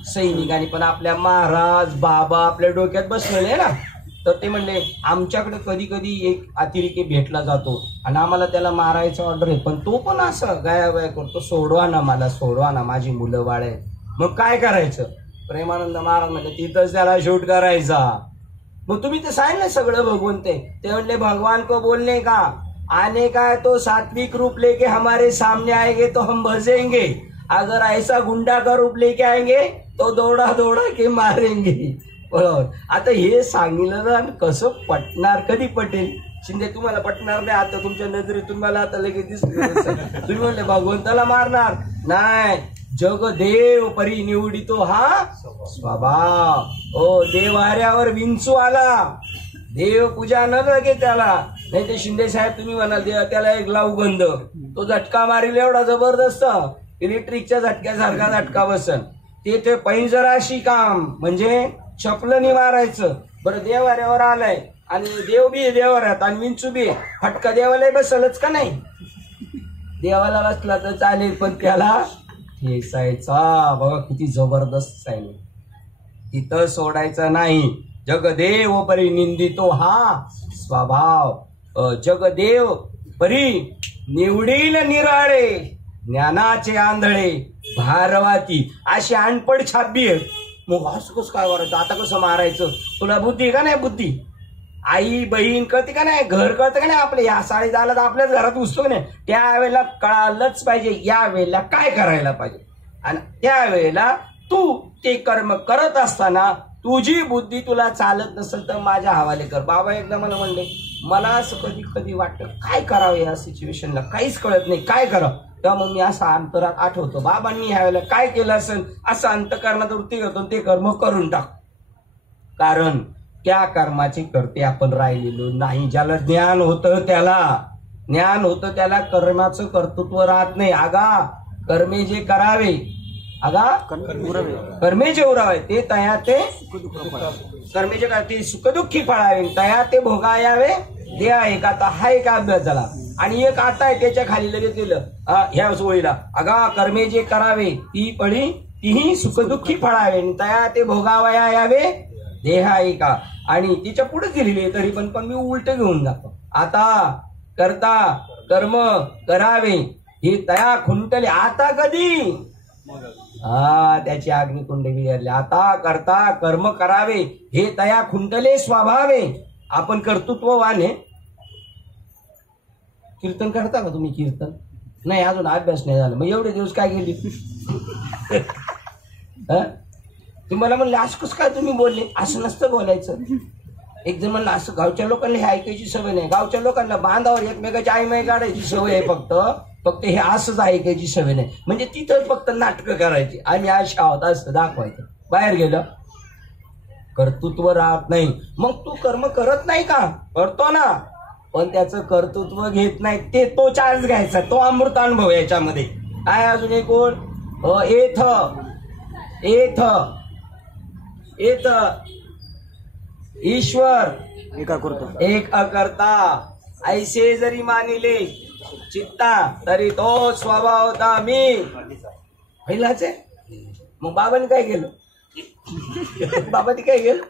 सैनिकांनी. पण आपल्या महाराज बाबा आपल्या डोक्यात बसलेले ना, तर ते म्हणले आमच्याकडे कधी कधी एक अतिरेकी भेटला जातो आणि आम्हाला त्याला मारायचं ऑर्डर आहे, पण तो पण असं गायाबाया करतो, सोडवा ना मला, सोडवा ना, माझी मुलं बाळ आहे. मग काय करायचं? प्रेमानंद महाराज म्हणले तिथंच त्याला शूट करायचा. मग तुम्ही तर सांगितलं सगळं भगवंत. ते म्हणले भगवान को बोलने का आने का तो सात्विक रूप लेके हमारे सामने आएंगे तो हम भजेंगे, अगर ऐसा गुंडा का रूप लेके आएंगे तो दौड़ा दौड़ा के मारेंगे. बरोबर. आता हे सांगितलं ना, कसं पटणार? कधी पटेल? शिंदे तुम्हाला पटणार नाही. आता तुमच्या नजरेतून मला आता लगेच दिसत. तुम्ही म्हणले भगवंताला मारणार नाही. जग देव परी निवडितो हा स्वभाव. ओ देव आऱ्यावर विंचू आला, देव पूजा न लगे त्याला. नाही ते शिंदे साहेब तुम्ही म्हणाल देवा त्याला एक लावू गंध, तो झटका मारील एवढा जबरदस्त, इलेक्ट्रिकच्या झटक्यासारखा झटका बसन. ते पैंजराशी काम म्हणजे चपलनी मारायचं. बरं देवाऱ्यावर आलाय आणि देव बी देवाऱ्यात आणि विंचू बी फटका देवाला बसलच का नाही? देवाला बसला तर चालेल पण त्याला ठेसायचा. बघा किती जबरदस्त आहे. तिथं सोडायचं नाही. जगदेव परी निंदितो हा स्वभाव. जगदेव परी निवडील निराळे ज्ञानाचे आंधळे भारवाती. अशी अनपड छापी आहे. मग असं कसं काय मारायचं? आता कसं मारायचं? तुला बुद्धी का नाही? बुद्धी आई बहीण कळते का नाही? घर कळतं का नाही? आपल्या या साडी झाला तर आपल्याच घरात घुसतो का नाही? त्यावेळेला कळालंच पाहिजे या वेळेला काय करायला पाहिजे. आणि त्यावेळेला तू ते कर्म करत असताना तुझी बुद्धी तुला चालत नसेल तर माझ्या हवाले कर. बाबा एकदा मला म्हणले, मला असं कधी कधी वाटतं काय करावं या सिच्युएशनला, काहीच कळत नाही काय करावं. तेव्हा मग मी असं अंतरात आठवतो बाबांनी ह्या वेळेला काय केलं असेल असं अंतकरणात वृत्ती घेतो ते कर्म करून टाक. कारण त्या कर्माचे करते आपण राहिलेलो नाही. ज्याला ज्ञान होतं त्याला कर्माचं कर्तृत्व राहत नाही. आगा कर्मे जे करावे, आगा कर्मे जे उरावे ते तया ते कर्मे जे ते सुखदुःखी फळावे तया ते भोगायावे द्या. एक आता हा एक अभ्यास झाला आणि एक आता आहे त्याच्या खाली लगेच दिलं ह्या सोयीला अगा कर्मे जे करावे ती पळी तीही सुखदुःखी फळावे तया ते भोगावया यावे देहा एका. आणि तिच्या पुढे गेलेली आहे तरी पण मी उलट घेऊन जातो. आता करता कर्म करावे हे तया खुंटले. आता कधी? त्याची अग्निकुंड बिघडले. आता करता कर्म करावे हे तया खुंटले स्वभावे. आपण कर्तृत्ववान आहे. कीर्तन करता का तुम्ही? कीर्तन नाही, अजून अभ्यास नाही झाला. मग एवढे दिवस काय गेली? तुम्हाला म्हणले असं कसं काय तुम्ही बोलले? असं नसतं बोलायचं. एक जण म्हणलं असं गावच्या लोकांना हे ऐकायची सवय नाही. गावच्या लोकांना बांधावर एकमेकाची आईमाई काढायची सवय आहे. फक्त हे असंच ऐकायची सवय नाही. म्हणजे तिथं फक्त नाटकं करायची. आम्ही अशा आहोत असं दाखवायचं. बाहेर गेलं कर्तृत्व राहत नाही. मग तू कर्म करत नाही का? करतो ना, पण त्याचं कर्तृत्व घेत नाही. तो चार्ज घ्यायचा, तो अमृत अनुभव याच्यामध्ये. काय अजून एक ओळ? एथ एथ एथ ईश्वर एक अकर्ता ऐसे जरी मानिले चित्ता तरी तो स्वभाव होता मी पहिलाच आहे. मग बाबांनी काय केलं? बाबांनी काय केलं?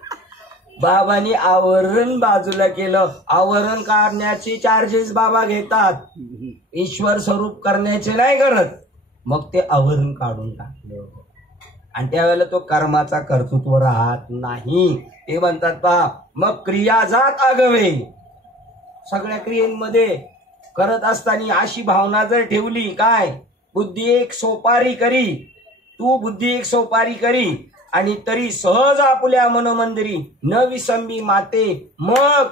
बाबांनी आवरण बाजूला केलं. आवरण काढण्याचे चार्जेस बाबा घेतात, ईश्वर स्वरूप करण्याचे नाही करत. मग ते आवरण काढून टाकलं आणि त्यावेळेला तो कर्माचा कर्तृत्व राहत नाही. ते म्हणतात पहा मग क्रिया जात आगवे. सगळ्या क्रियेमध्ये करत असताना अशी भावना जर ठेवली काय बुद्धी एक सोपारी करी, तू बुद्धी एक सोपारी करी आणि तरी सहज आपुल्या मनोमंदिरी न विसंबी माते. मग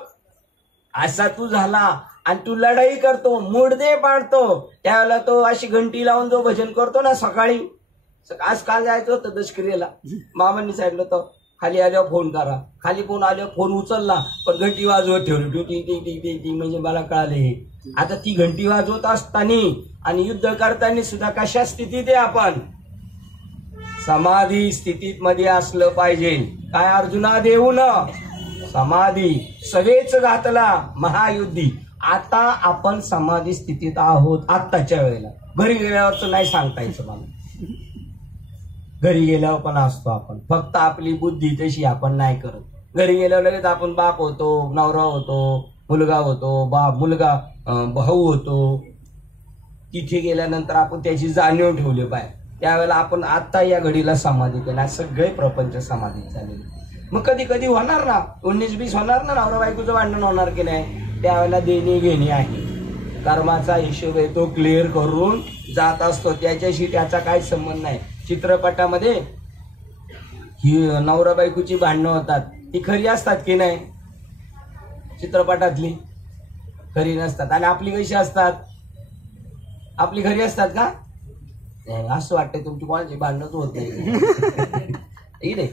असा तू झाला आणि तू लढाई करतो, मुडदे पाडतो. त्यावेळेला तो अशी घंटी लावून जो भजन करतो ना सकाळी, आज काल जायचं होतं दशक्रियेला, मामांनी सांगितलं होतं खाली आल्यावर फोन करा. खाली फोन आल्यावर फोन उचलला पण घंटी वाजवत ठेवली. टिंग म्हणजे मला कळाले हे. आता ती घंटी वाजवत असताना आणि युद्ध करताना सुद्धा कशा स्थितीत आहे आपण? समाधी स्थितीत मध्ये असलं पाहिजे. काय अर्जुना देऊ न समाधी सवेच घातला महायुद्धी. आता आपण समाधी स्थितीत आहोत आत्ताच्या वेळेला. घरी गेल्यावरच नाही सांगता यायचं मला. घरी गेल्यावर पण असतो आपण, फक्त आपली बुद्धी तशी आपण नाही करत. घरी गेल्यावर लगेच आपण बाप होतो, नवरा होतो, मुलगा होतो, मुलगा भाऊ होतो. तिथे गेल्यानंतर आपण त्याची जाणीव ठेवली पाहिजे. त्यावेळेला आपण आता या घडीला समाधी केला, सगळे प्रपंच समाधीत झालेले. मग कधी कधी होणार ना 19-20 होणार ना, नवरा बायकोचं भांडण होणार की नाही. त्यावेळेला देणे घेणे आहे, कर्माचा हिशोब आहे, तो क्लिअर करून जात असतो. त्याच्याशी त्याचा काही संबंध नाही. चित्रपटामध्ये ही नवरा बायकोची भांडणं होतात, ती खरी असतात की नाही? चित्रपटातली खरी नसतात. आणि आपली कशी असतात? आपली खरी असतात का? असं वाटतंय तुमची कोणाची भांडणच होत नाही.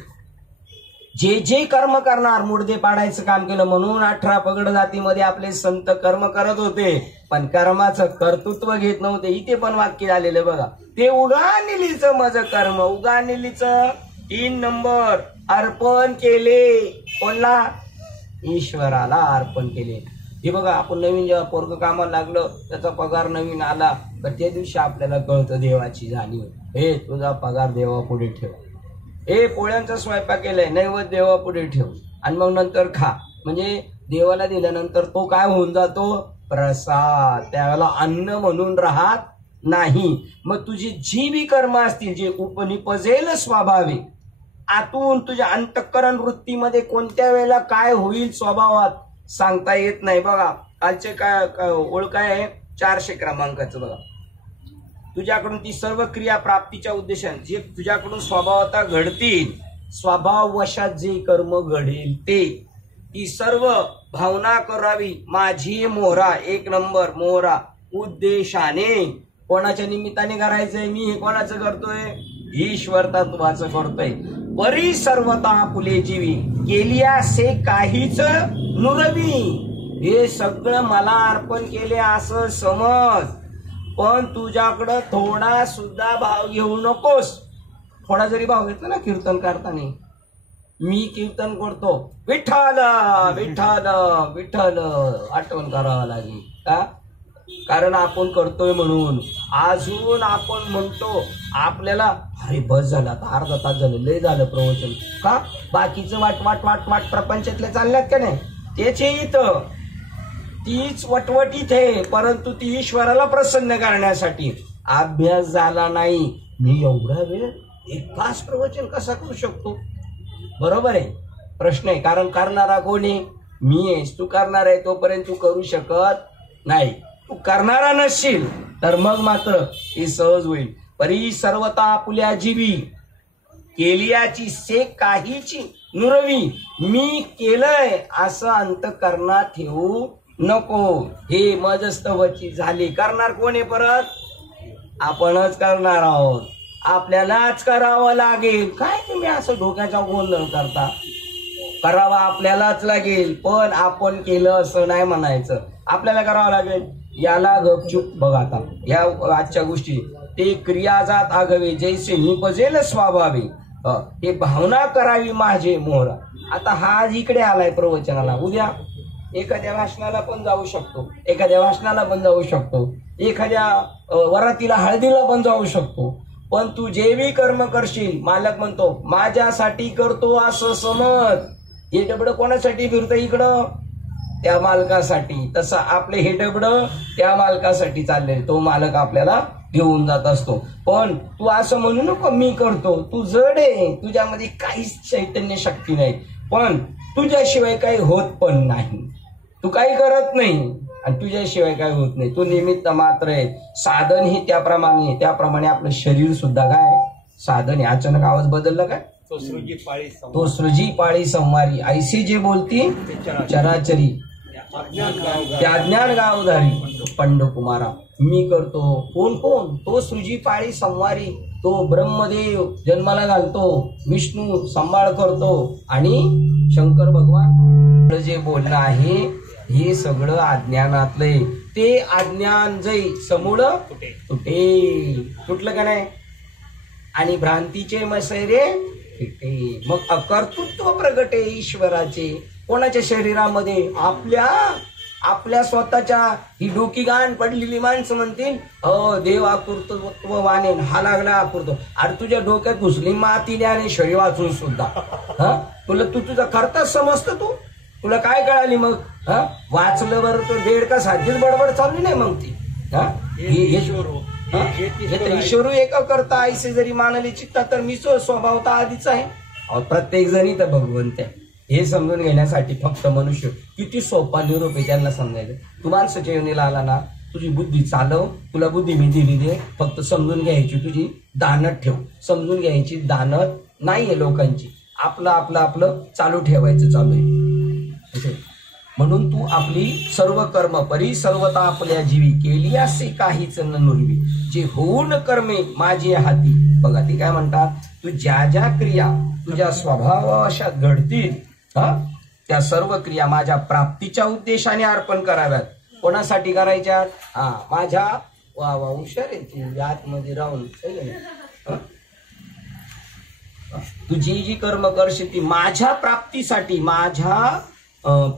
जे जे कर्म करणार मुडदे पाडायचं काम केलं. म्हणून 18 पगड जातीमध्ये आपले संत कर्म करत होते, पण कर्माचं कर्तृत्व घेत नव्हते. इथे पण वाक्य आलेलं बघा, ते उगा निलीचं माझं कर्म, उगा निलीचं 3 नंबर अर्पण केले. कोणला? ईश्वराला अर्पण केले. हे बघा, आपण नवीन जेव्हा पोरग कामाला लागलं, त्याचा पगार नवीन आला तर त्या दिवशी आपल्याला कळतं देवाची जाणीव. हे तुझा पगार देवा पुढे ठेव, हे पोळ्यांचा स्वयंपाक केलाय नैवेद्य देवा पुढे ठेव आणि मग नंतर खा. म्हणजे देवाला दिल्यानंतर तो काय होऊन जातो? प्रसाद. त्यावेळेला अन्न म्हणून राहत नाही. मग तुझी जी बी कर्म असतील, जे उपनिपजेल स्वभावे, आतून तुझ्या अंतःकरण वृत्तीमध्ये कोणत्या वेळेला काय होईल स्वभावात सांगता येत नाही. बघा, कालचे काय ओळ काय आहे? 400 क्रमांकाचं बघा. तुझ्याकडून ती सर्व क्रिया प्राप्तीच्या उद्देशाने जे तुझ्याकडून स्वभावता घडतील, स्वभाववशात जे कर्म घडेल ते, ती सर्व भावना करावी माझी मोहरा. 1 नंबर मोहरा उद्देशाने. कोणाच्या निमित्ताने करायचंय? मी हे कोणाचं करतोय? ईश्वर तत्वाचं करतोय. परी सर्वता फुले जीवी केलिया से काहीच नुरवी. हे सगळं मला अर्पण केले असं समज, पण तुझ्याकडं थोडा सुद्धा भाव घेऊ नकोस. थोडा जरी भाव घेतला ना कीर्तन करताना, मी कीर्तन करतो विठ्ठल विठ्ठल विठ्ठल, आठवण करावं लागेल का? कारण आपण करतोय म्हणून. अजून आपण म्हणतो आपल्याला, अरे बस झालं आता, अर्धा तास झालं, लय झालं प्रवचन. का? बाकीचं वाट वाट वाट वाट प्रपंचातले चालल्यात का नाही? त्याचे इथं तीच वटवट इथे, परंतु ती ईश्वराला प्रसन्न करण्यासाठी. अभ्यास झाला नाही, मी एवढा वेळ 1 तास प्रवचन कसा करू शकतो? बरोबर आहे, प्रश्न आहे. कारण करणारा कोणी? मी आहेस. तू करणार आहे तोपर्यंत तू करू शकत नाही. तू करणारा नसशील तर मग मात्र हे सहज होईल. परी सर्वता आपुल्या जीवी केलियाची से काहीची नुरवी. मी केलंय असं अंतःकरणात ठेवू नको. हे मजस्तवची झाली. करणार कोणी? परत आपणच करणार आहोत. आपल्यालाच करावं लागेल. काय तुम्ही असं डोक्याचा गोंधळ करता? करावा आपल्यालाच लागेल, पण आपण केलं असं नाही म्हणायचं. आपल्याला करावं लागेल. याला गपचूप बघा. आता या आजच्या गोष्टी, ते क्रिया जात आगवे जैसे निपजेल स्वभावे, हे भावना करावी माझे मोहरा. आता हा इकडे आलाय प्रवचनाला, उद्या एखाद्या भाषणाला पण जाऊ शकतो, एखाद्या भाषणाला पण जाऊ शकतो, एखाद्या वरातीला हळदीला पण जाऊ शकतो. पण तू जे बी कर्म करशील, मालक म्हणतो माझ्यासाठी करतो असं समज. हे डबडं कोणासाठी फिरतं इकडं? त्या मालकासाठी. तसं आपले हे डबडं त्या मालकासाठी चालले. तो मालक आपल्याला घेऊन जात असतो. पण तू असं म्हणू नको मी करतो. तू जड आहे, तुझ्यामध्ये काहीच चैतन्य शक्ती नाही, पण तुझ्याशिवाय काही होत पण नाही. तू काही करत नाही आणि तुझ्याशिवाय काही होत नाही. तू निमित्त मात्र आहे. साधन हे त्याप्रमाणे आपलं शरीर सुद्धा काय साधन आहे. अचानक आवाज बदलला काय? तो सृजी पाळी संवारी ऐसी जे बोलती चराचरी त्या ज्ञान गावधारी पंडकुमारा. मी करतो. कोण कोण? तो सृजी पाळी संवारी, तो ब्रह्मदेव जन्माला घालतो, विष्णू सांभाळ करतो आणि शंकर भगवान. जे बोलणं आहे हे सगळं अज्ञानातलंय. ते अज्ञान जै समूळ तुटलं का नाही? आणि भ्रांतीचे मसैरे फिटे. मग अकर्तृत्व प्रगटे ईश्वराचे. कोणाच्या शरीरामध्ये? आपल्या स्वतःच्या. ही डोकी गाण पडलेली माणसं म्हणतील देव अकर्तृत्व वानेन, हा लागला अकर्तृत्व. अरे तुझ्या डोक्यात घुसली मातीने आणि शरीर वाचून सुद्धा. तुझा करता समजतं तू? तुला काय कळाली मग? वाचलं बरं तर 1.5 का साधीच बडबड चालली नाही मग ती. ईश्वर एका करता ऐसे जरी मानले चित्ता, तर मी स्वभावता आधीच आहे. प्रत्येक जणी तर भगवंत आहे हे समजून घेण्यासाठी फक्त मनुष्य. किती सोपा निरोप आहे त्यांना समजायचं. तू माणसाच्या योनीला आला ना, तुझी बुद्धी चालव. तुला बुद्धी मी दिली दे, फक्त समजून घ्यायची तुझी दानत ठेव. समजून घ्यायची दानत नाहीये लोकांची. आपलं चालू ठेवायचं चालू आहे. म्हणून तू आपली सर्व कर्म परी सर्वता आपल्या जीवी केली असे काहीच न नुरवी. जे होऊन कर्मे माझी हाती. बघा ते काय म्हणतात? तू ज्या ज्या क्रिया तुझ्या स्वभावावशात घडतील त्या सर्व क्रिया माझ्या प्राप्तीच्या उद्देशाने अर्पण कराव्यात. कोणासाठी करायच्या? माझ्या वा वा हुशार आहे तू, आतमध्ये राहून तू जी जी कर्म करशील ती माझ्या प्राप्तीसाठी, माझ्या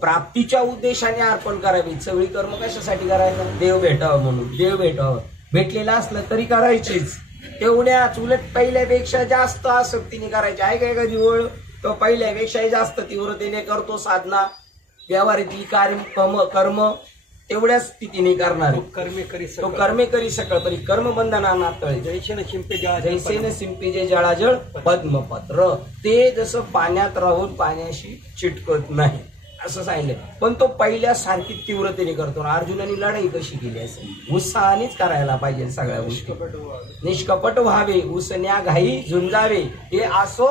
प्राप्तीच्या उद्देशाने अर्पण करावी. सगळी कर्म कशासाठी करायचं? देव भेटावं म्हणून. देव भेटावं, भेटलेलं असलं तरी करायचीच. तेवढ्याच उलट पहिल्यापेक्षा जास्त आसक्तीने करायची. आहे काय कधी ओळ तो पहिल्यापेक्षाही जास्त तीव्रतेने करतो साधना. व्यवहारातली कर्म तेवढ्याच स्थितीने करणार. तो कर्मे करी सकळ परी कर्म बंधना तळे. जैसेन शिंपीजे जळाजळ पद्मपत्र. ते जसं पाण्यात राहून पाण्याशी चिटकत नाही असं सांगितलं. पण तो पहिल्यासारखी तीव्रतेने करतो. अर्जुनाने लढाई कशी केली असेल? उत्साहानेच करायला पाहिजे सगळ्या गोष्टी. निष्कपट व्हावे, उसण्या घाई झुंजावे. हे असो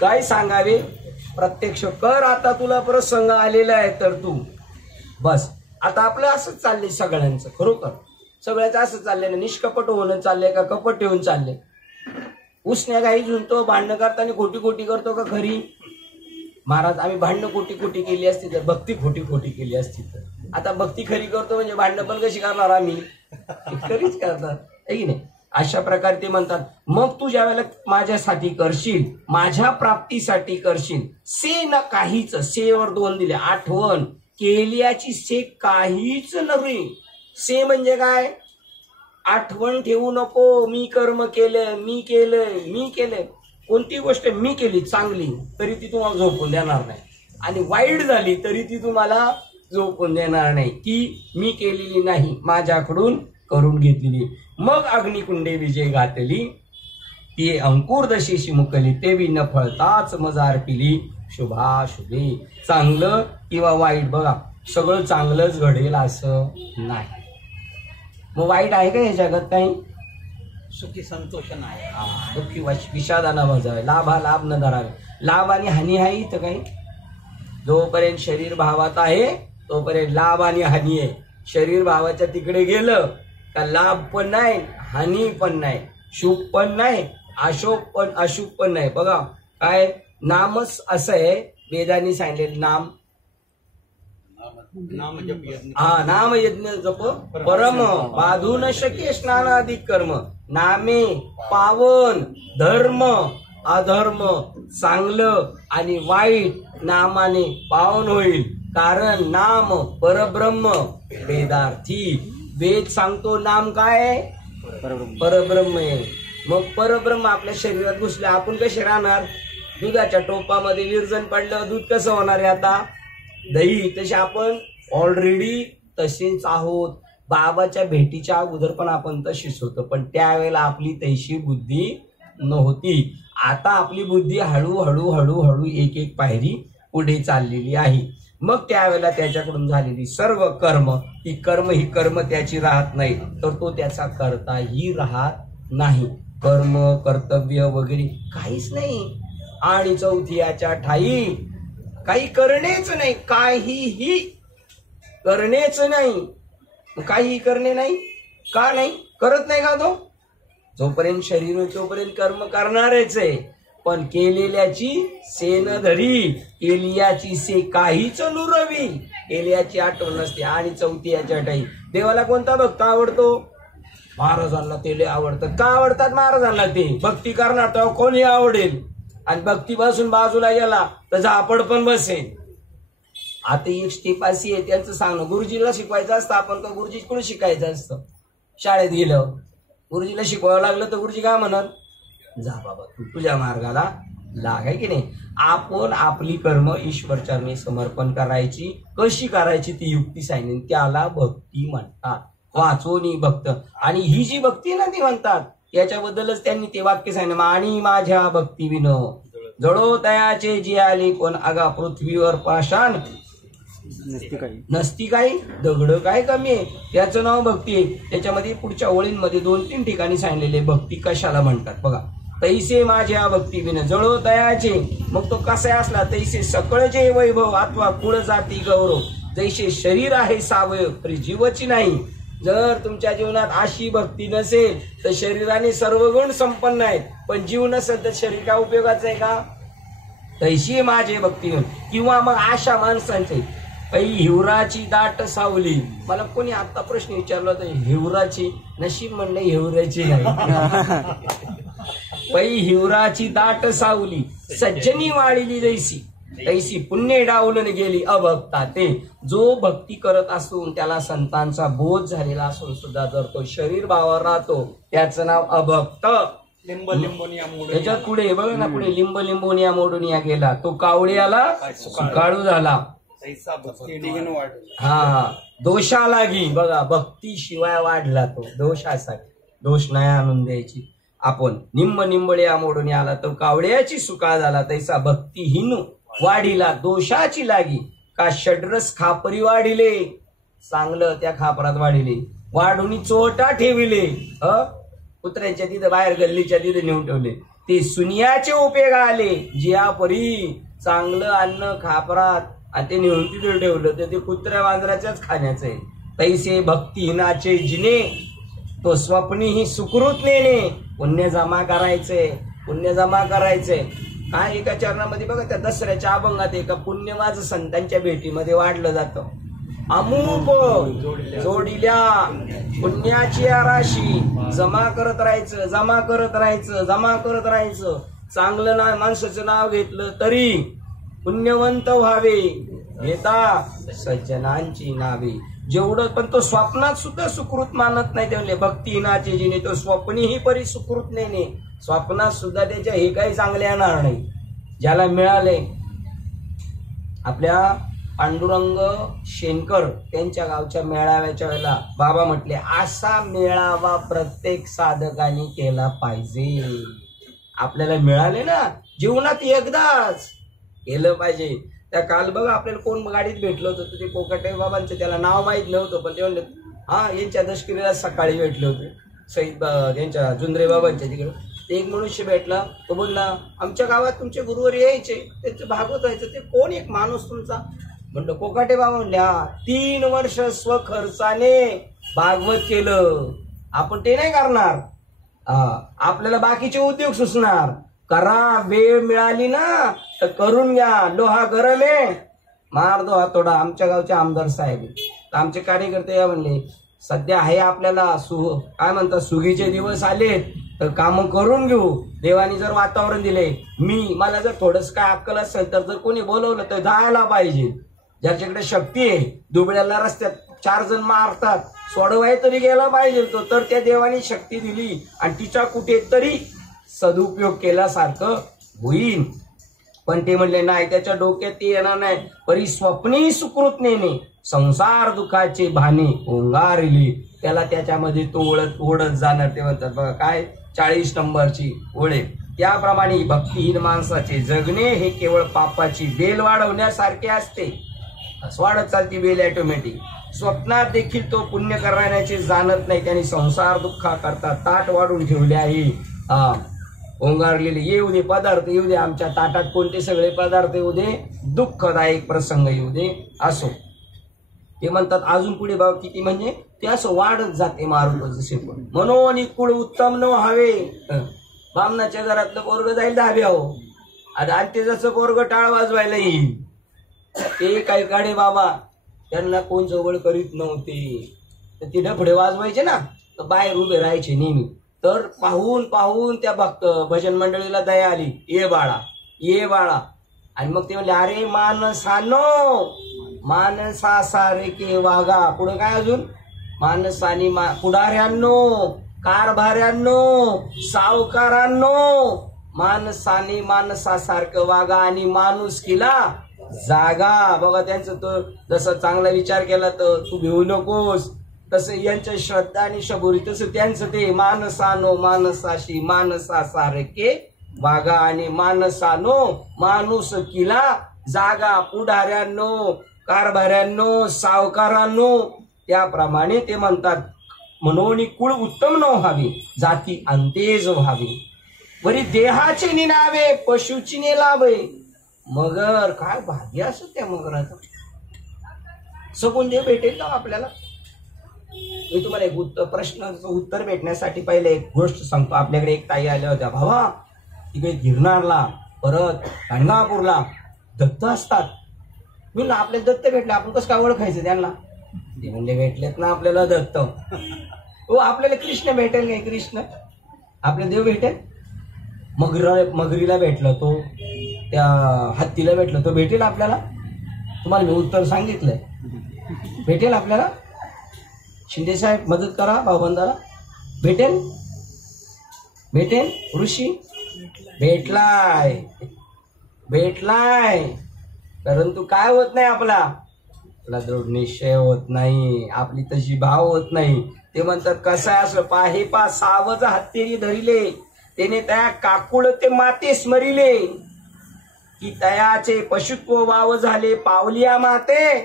काय सांगावे? प्रत्यक्ष कर. आता तुला प्रसंग आलेला आहे तर तू बस. आता आपलं असंच चाललंय सगळ्यांचं. खरोखर सगळ्याचं असं चाललंय ना. निष्कपट होणं चाललंय का कपट ठेवून चाललंय? उसण्या घाई झुंजतो, भांडणं करताना खोटी खोटी करतो का खरी? महाराज आम्ही भांडणं खोटी खोटी केली असती तर, भक्ती खोटी खोटी केली असती तर. आता भक्ती खरी करतो म्हणजे भांडणं पण कशी करणार आम्ही? खरीच करतात आहे की नाही? अशा प्रकारे ते म्हणतात. मग तू ज्या वेळेला माझ्यासाठी करशील, माझ्या प्राप्तीसाठी करशील, से न काहीच. सेवर 2 दिले. आठवण केल्याची से काहीच नव्हे. से म्हणजे काय? आठवण ठेवू नको. मी कर्म केलं, मी केलंय, मी केलंय. कोणती गोष्ट मी केली चांगली तरी ती तुम्हाला झोपून देणार नाही, आणि वाईट झाली तरी ती तुम्हाला झोपून देणार नाही. ती मी केलेली नाही, माझ्याकडून करून घेतलेली. मग अग्निकुंडे विजय घातली, ती अंकुर दशेशी मुकली. तेवी न फळताच मजार पिली. शुभाशुभे. चांगलं किंवा वाईट बघा, सगळं चांगलंच घडेल असं नाही. मग वाईट आहे का या जगात काही? सुखी संतोष नाही. दुःखी विषादाना बजावे. लाभा लाभ न धरावे. लाभ आणि हानी आहे इथं काही? जोपर्यंत शरीर भावात आहे तोपर्यंत लाभ आणि हानी आहे. शरीर भावाच्या तिकडे गेलं का लाभ पण नाही, हानी पण नाही, शुभ पण नाही, अशुभ पण नाही. बघा काय नामच असं आहे. वेदांनी सांगितले नाम नाम यज्ञ जप परम बाधू न शक्य स्नानाधिक कर्म. नामे पावन, धर्म अधर्म, चांगलं आणि वाईट नामाने पावन होईल. कारण नाम परब्रह्म वेदार्थी. वेद सांगतो नाम काय? परब्रह्म आहे. मग परब्रह्म आपल्या शरीरात घुसले आपण कसे राहणार? दुधाच्या टोपामध्ये विरजन पडलं दूध कसं होणार आहे आता? दही. तसे आपण ऑलरेडी तसेच आहोत. बाबाच्या भेटीच्या अगोदर पण आपण तशीच होतो, पण त्यावेळेला आपली तैशी बुद्धी नव्हती. आता आपली बुद्धी हळूहळू हळूहळू एक एक पायरी पुढे चाललेली आहे. मग त्यावेळेला त्याच्याकडून झालेली सर्व कर्म, ही कर्म त्याची राहत नाही, तर तो त्याचा करताही राहत नाही. कर्म कर्तव्य वगैरे काहीच नाही. आणि चौथीच्या ठाई काही करणेच नाही. काहीही करणेच नाही. काही करणे नाही. का नाही करत? नाही का तो? जोपर्यंत शरीर तोपर्यंत कर्म करणारच आहे. पण केलेल्याची सेन धरी, केलियाची से काहीच नुरवी. केल्याची आठवण नसते. आणि चौथीच्या ठाई देवाला कोणता भक्त आवडतो? महाराजांना ते आवडतं. का आवडतात महाराजांना? ते भक्ती करणार तेव्हा कोणी आवडेल. आणि भक्ती बसून बाजूला गेला तर झापड पण बसेल. आता एक स्टेप अशी आहे त्यांचं सांगणं. गुरुजीला शिकवायचं असतं आपण तर गुरुजीकडून शिकायचं असतं. शाळेत गेलं गुरुजीला शिकवावं लागलं तर गुरुजी काय म्हणत? जा बाबा तू तुझ्या मार्गाला लाग. आहे की नाही? आपण आपली कर्म ईश्वर चरणी समर्पण करायची. कशी करायची ती युक्ती सांगितली. त्याला भक्ती म्हणतात. वाचोनी भक्त. आणि ही जी भक्ती ना ती म्हणतात याच्याबद्दलच त्यांनी ते वाक्य सांगितलं. आणि माझ्या भक्ती विन जळो तयाचे जी आली पण अगा पृथ्वीवर पाषाण नसती काही. दगड काय कमी आहे? त्याचं नाव भक्ती आहे. त्याच्यामध्ये पुढच्या ओळींमध्ये 2-3 ठिकाणी सांगलेले भक्ती कशाला म्हणतात बघा. तैसे माझ्या भक्ती विन जळो तयाचे. मग तो कसा असला? तैसे सकळचे वैभव अथवा कुळ जाती गौरव. जैसे शरीर आहे सावयव तरी जीवची नाही. जर तुमच्या जीवनात अशी भक्ती नसेल तर शरीराने सर्व गुण संपन्न आहेत, पण जीव नसेल तर शरीर काय उपयोगाचं आहे का? तैशी माझे भक्ती किंवा मग अशा माणसांचे हिवराची दाट सावली. मला कोणी आता प्रश्न विचारला होता, हिवराची, नशीब म्हणलं हिवराची नाही. हिवराची दाट सावली सज्जनी वाढिली जैसी, तैसी पुण्य डावलून गेली अभक्ता. ते जो भक्ती करत असून त्याला संतांचा बोध झालेला असून सुद्धा जर तो शरीर भावावर राहतो त्याचं नाव अभक्त. लिंब लिंबोनिया मोडून त्याच्यात पुढे बघ ना, पुढे लिंब लिंबोनिया मोडूनिया गेला, तो कावळ्याला सुकाळू झाला. हा, दोषा लागी, बघा भक्ती शिवाय वाढला तो दोषासाठी, दोष नाही आणून द्यायची आपण. निंब निंबळ्या मोडून आला तो कावळ्याची सुकाळ झाला, तैसा भक्तीहीन वाढीला दोषाची लागी. का षड्रस खापरी वाढिले, चांगलं त्या खापरात वाढिले, वाढून चोटा ठेविले. कुत्र्यांच्या तिथं बाहेर गल्लीच्या तिथे नेऊन ठेवले. ते सुनियाचे उपयोग आले, जिया परी चांगलं अन्न खापरात आणि ते नेऊन तिथे ठेवलं तर ते कुत्र्या वांजराच्याच खाण्याचं आहे. तैसे भक्तीहीनाचे जिने, तो स्वप्नीही सुकृत नेणे. पुण्य जमा करायचंय, पुण्य जमा करायचंय. काय एका चरणामध्ये बघा, त्या दसऱ्याच्या अभंगात एका पुण्यवाज संतांच्या भेटीमध्ये वाढलं जातं. अमूप जोडिल्या पुण्याची राशी जमा करत राहायचं, जमा करत राहायचं, जमा करत राहायचं. चांगलं नाव माणसाचं नाव घेतलं तरी पुण्यवंत व्हावे, घेता सज्जनांची नावे. जेवढं, पण तो स्वप्नात सुद्धा सुकृत मानत नाही. ते भक्तीहीनाचे जिने, तो स्वप्नीही परी सुकृत नेणे. स्वप्नात सुद्धा त्याच्या हे काही चांगले येणार नाही. ज्याला मिळाले, आपल्या पांडुरंग शेनकर त्यांच्या गावच्या मेळाव्याच्या वेळेला बाबा म्हटले, असा मेळावा प्रत्येक साधकाने केला पाहिजे. आपल्याला मिळाले ना जीवनात एकदाच केलं पाहिजे. त्या काल बघा आपल्याला कोण गाडीत भेटलं होतं, ते कोकाटे बाबांचं, त्याला नाव माहित नव्हतं, पण ते म्हणले हा यांच्या दशकिरीला सकाळी भेटले होते सईद यांच्या जुंद्रे बाबांच्या तिकडे. ते एक मनुष्य भेटला, तो बोलला आमच्या गावात तुमचे गुरुवर यायचे, त्यांचं भागवत व्हायचं, ते कोण एक माणूस तुमचा? म्हणलं कोकाटे बाबा. म्हणले हा, 3 वर्ष स्वखर्चाने भागवत केलं. आपण ते नाही करणार, आपल्याला बाकीचे उद्योग सुचणार. करा, वेळ मिळाली ना तर करून घ्या. लोहा गरम आहे, मार दो हातोडा. आमच्या गावचे आमदार साहेब, आमचे कार्यकर्ते या म्हणले, सध्या आहे आपल्याला काय म्हणतात, सुगीचे दिवस आलेत तर काम करून घेऊ. देवानी जर वातावरण दिले, मला जर थोडस काय अक्कल असेल तर जर कोणी बोलवलं तर जायला पाहिजे. ज्याच्याकडे शक्ती आहे, दुबळ्याला रस्त्यात 4 जण मारतात, सोडवाय तरी गेला पाहिजे तो. तर त्या देवानी शक्ती दिली आणि तिचा कुठेतरी सदुपयोग केल्यासारखं होईल. पण ते म्हणले नाही, त्याच्या डोक्यात ते येणार नाही. परी स्वप्नी सुकृत नेणे, संसार दुखाचे भाने ओंगारली. त्याला त्याच्यामध्ये तो ओढत जाणार. ते म्हणतात बघा काय 40 नंबरची ओळे. त्याप्रमाणे भक्तिहीन माणसाचे जगणे हे केवळ पापाची बेल वाढवण्यासारखे असते. वाढत चालती बेल ऑटोमॅटिक. स्वप्नात देखील तो पुण्य करण्याचे जाणत नाही. त्यांनी संसार दुःखा करता ताट वाढून ठेवले आहे. ओंगारलेले येऊ दे, पदार्थ येऊ दे, आमच्या ताटात कोणते सगळे पदार्थ येऊ दे, दुःखदायक प्रसंग येऊ दे, असो. ते म्हणतात अजून पुढे भाव किती, म्हणजे ते असं वाढत जाते मारून जसे. पण म्हणून कुळ उत्तम न व्हावे. बामणाच्या घरातलं पोरग जाईल धाब्याहो, आणि ते जसं पोरग टाळ वाजवायला येईल. ते काही काढे बाबा, त्यांना कोण जवळ करीत नव्हते, तर ते डफडे वाजवायचे ना, तर बाहेर उभे राहायचे नेहमी. तर पाहून पाहून त्या भजन मंडळीला दया आली, ये बाळा, ये बाळा. आणि मग ते म्हणले, अरे मानसा सारे के वागा. पुढे काय अजून, मानसानी पुढाऱ्यांनो, कारभाऱ्यांनो, सावकारांनो, माणसाने माणसासारखं वागा आणि माणुसकीला जागा. बघा त्यांचं तो जसं चांगला विचार केला तर तू भिवू नकोस, तसं यांच्या श्रद्धा आणि शबुरी, तसं त्यांचं ते माणसानो माणसाशी माणसासारखे वागा आणि माणसानो माणुसकीला जागा. पुढाऱ्यांनो, कारभाऱ्यांनो, सावकारांनो. त्याप्रमाणे ते म्हणतात, म्हणून कुळ उत्तम न व्हावे, जाती अंतेज व्हावे. वरी देहाचे निनावे, पशुची नेलावे. मगर काय भाग्य असत त्या मगराचं. सगुण देव भेटेल का आपल्याला? मी तुम्हाला एक प्रश्नाचं उत्तर भेटण्यासाठी पहिले एक गोष्ट सांगतो. आपल्याकडे एक ताई आल्या होत्या, भावा तिकडे गिरनारला परत गाणगापूरला दत्त असतात. मी म्हणलं आपले दत्त भेटले, आपण कसं काय ओळखायचं त्यांना? ते म्हणजे भेटलेत ना आपल्याला दत्त. हो, आपल्याला कृष्ण भेटेल नाही? कृष्ण आपले देव भेटेल? मगरीला भेटलं तो, त्या हत्तीला भेटलं तो भेटेल आपल्याला? तुम्हाला मी उत्तर सांगितलंय, भेटेल आपल्याला? शिंदे साहेब मदत करा भाऊबंदाला. भेटेल? भेटेल? ऋषी भेटलाय, भेटलाय, परंतु काय होत नाही आपला दृढ निश्चय होत नाही, आपली तशी भाव होत नाही. ते म्हणतात कसं आहे असं पाहे पा सावज हत्तेरी धरिले, त्याने त्या काकुळ ते माते स्मरिले, की तयाचे पशुत्व वाव झाले पावलिया माते.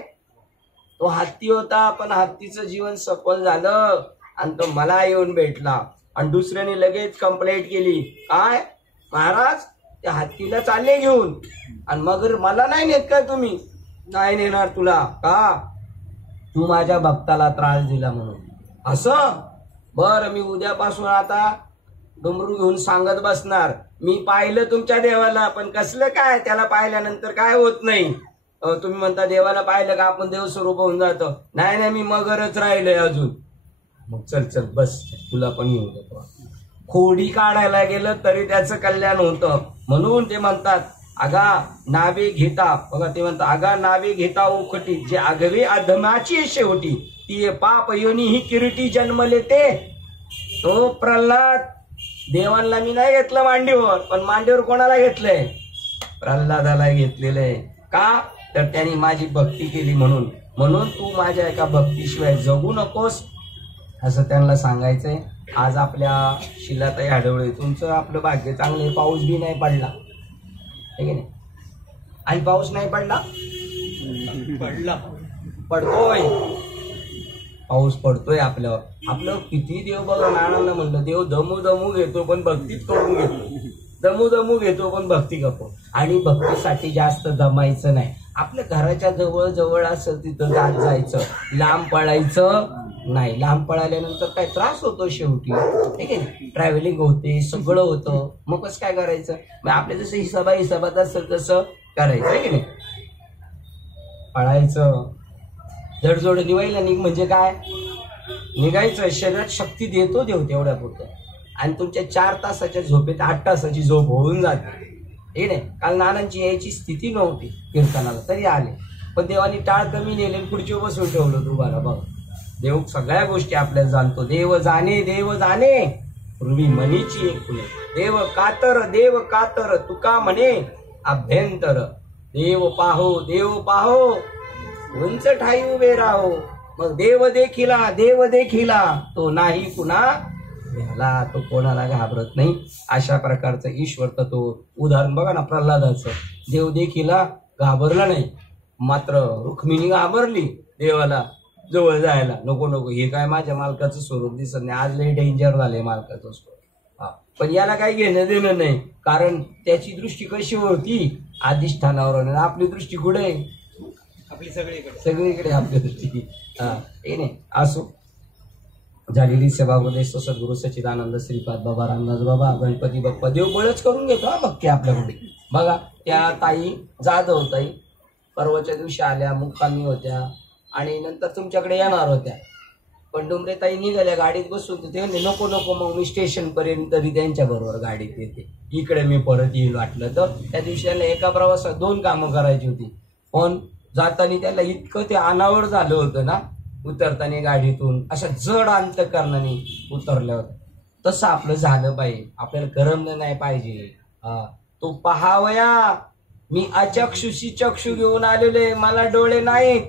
तो हत्ती होता, पण हत्तीचं जीवन सफल झालं आणि तो मला येऊन भेटला. आणि दुसऱ्याने लगेच कंप्लेंट केली, काय महाराज त्या हत्तीला चालले घेऊन, आणि मग मला नाही नेत काय तुम्ही? नाही नेणार तुला का? तू माझ्या भक्ताला त्रास दिला म्हणून. असं बरं, मी उद्यापासून आता डुमरू घेऊन सांगत बसणार, मी पाहिलं तुमच्या देवाला, पण कसलं काय त्याला पाहिल्यानंतर काय होत नाही. तुम्ही म्हणता देवाला पाहिलं का आपण देव स्वरूप होऊन जातो? नाही नाही, मी मगरच राहिलोय अजून. मग चल चल बस, तुला पण येऊन देतो. खोडी काढायला गेलं तरी त्याचं कल्याण होतं. म्हणून ते म्हणतात आगा नावे घेता, बघा ते म्हणतात आगा नावे घेता ओखटी, जे आगवे अधमाची शेवटी, ती पाप योनी ही किरीटी जन्मले ते. तो प्रल्हाद, देवांना मी नाही घेतलं मांडीवर, पण मांडीवर कोणाला घेतलंय? प्रल्हादाला घेतलेलं आहे. का तर त्यांनी माझी भक्ती केली म्हणून. म्हणून तू माझ्या एका भक्तीशिवाय जगू नकोस असं त्यांना सांगायचंय. आज आपल्या शिलाताई आढळले, तुमचं आपलं भाग्य चांगले, पाऊस बी नाही पडला, आहे की नाही? आणि पाऊस नाही पडला, पडतोय, पाऊस पडतोय आपल्यावर. आपलं किती देव बघा, नानांना म्हणलं देव दमू दमू घेतो पण भक्तीच करून घेतो, दमू दमू घेतो पण भक्ती करतो. आणि भक्तीसाठी जास्त दमायचं नाही. आपल्या घराच्या जवळ जवळ असेल तिथं जात जायचं, लांब पळायचं नाही. लांब पळाल्यानंतर काय त्रास होतो शेवटी, ठीक आहे? ट्रॅव्हलिंग होते, सगळं होतं, मग कसं काय करायचं? मग आपले जसं हिसाबात असेल तसं करायचं, आहे की नाही? पळायचं, जडजोड निवायला निघ म्हणजे काय? निघायचं. शरीरात शक्ती देतो देव तेवढ्या पुरतं. आणि तुमच्या 4 तासाच्या झोपेत 8 तासाची झोप होऊन जाते, हे नाही? काल नानांची यायची स्थिती नव्हती कीर्तनाला, तरी आले, पण देवानी टाळ कमी नेले, पुढची बसून ठेवलं तुम्हाला. बघ, देव सगळ्या गोष्टी आपल्याला जाणतो. देव जाणे पूर्वी मनीची एक फुले, देव कातर तुका म्हणे अभ्यंतर. देव पाहो उंच ठाई उभे राहो, मग देव देखिला तो नाही कुणा भ्याला, तो कोणाला घाबरत नाही. अशा प्रकारचं ईश्वर तत्व. उदाहरण बघा ना प्रल्हादाचं, देव देखिला घाबरला नाही, मात्र रुक्मिणी घाबरली देवाला जवळ जायला. नको हे काय माझ्या मालकाचं स्वरूप दिसत नाही, आज लई डेंजर झालंय मालकाचं स्वरूप. पण याला काही घेणं देणं नाही, कारण त्याची दृष्टी कशी होती अधिष्ठानावर, आपली दृष्टी कुठे आहे? आपली सगळीकडे आपली दृष्टी. हे नाही असो. झालेली सेवामध्ये सद्गुरू सच्चिदानंद श्रीपाद बाबा रामदास बाबा गणपती बाप्पा देव बळच करून घेतो हा भक्ती आपल्याकडे. बघा त्या ताई जाधव ताई परवाच्या दिवशी आल्या, मुक्कामी होत्या आणि नंतर तुमच्याकडे येणार होत्या, पण डुमरे ताई निघाल्या गाडीत बसून. ते म्हणले नको मग मी स्टेशन पर्यंत तरी त्यांच्या बरोबर गाडीत येते, इकडे मी परत येईल वाटलं तर. त्या दिवशी त्यांना एका प्रवासात 2 कामं करायची होती, पण जाताना त्याला इतकं ते अनावर झालं होतं ना, उतरताना गाडीतून अशा जड अंतकरणाने उतरल्या होत्या. तसं आपलं झालं पाहिजे, आपल्याला करमलं नाही पाहिजे. तो पहावया, मी अचक्षुशी चक्षु घेऊन आलेले, मला डोळे नाहीत.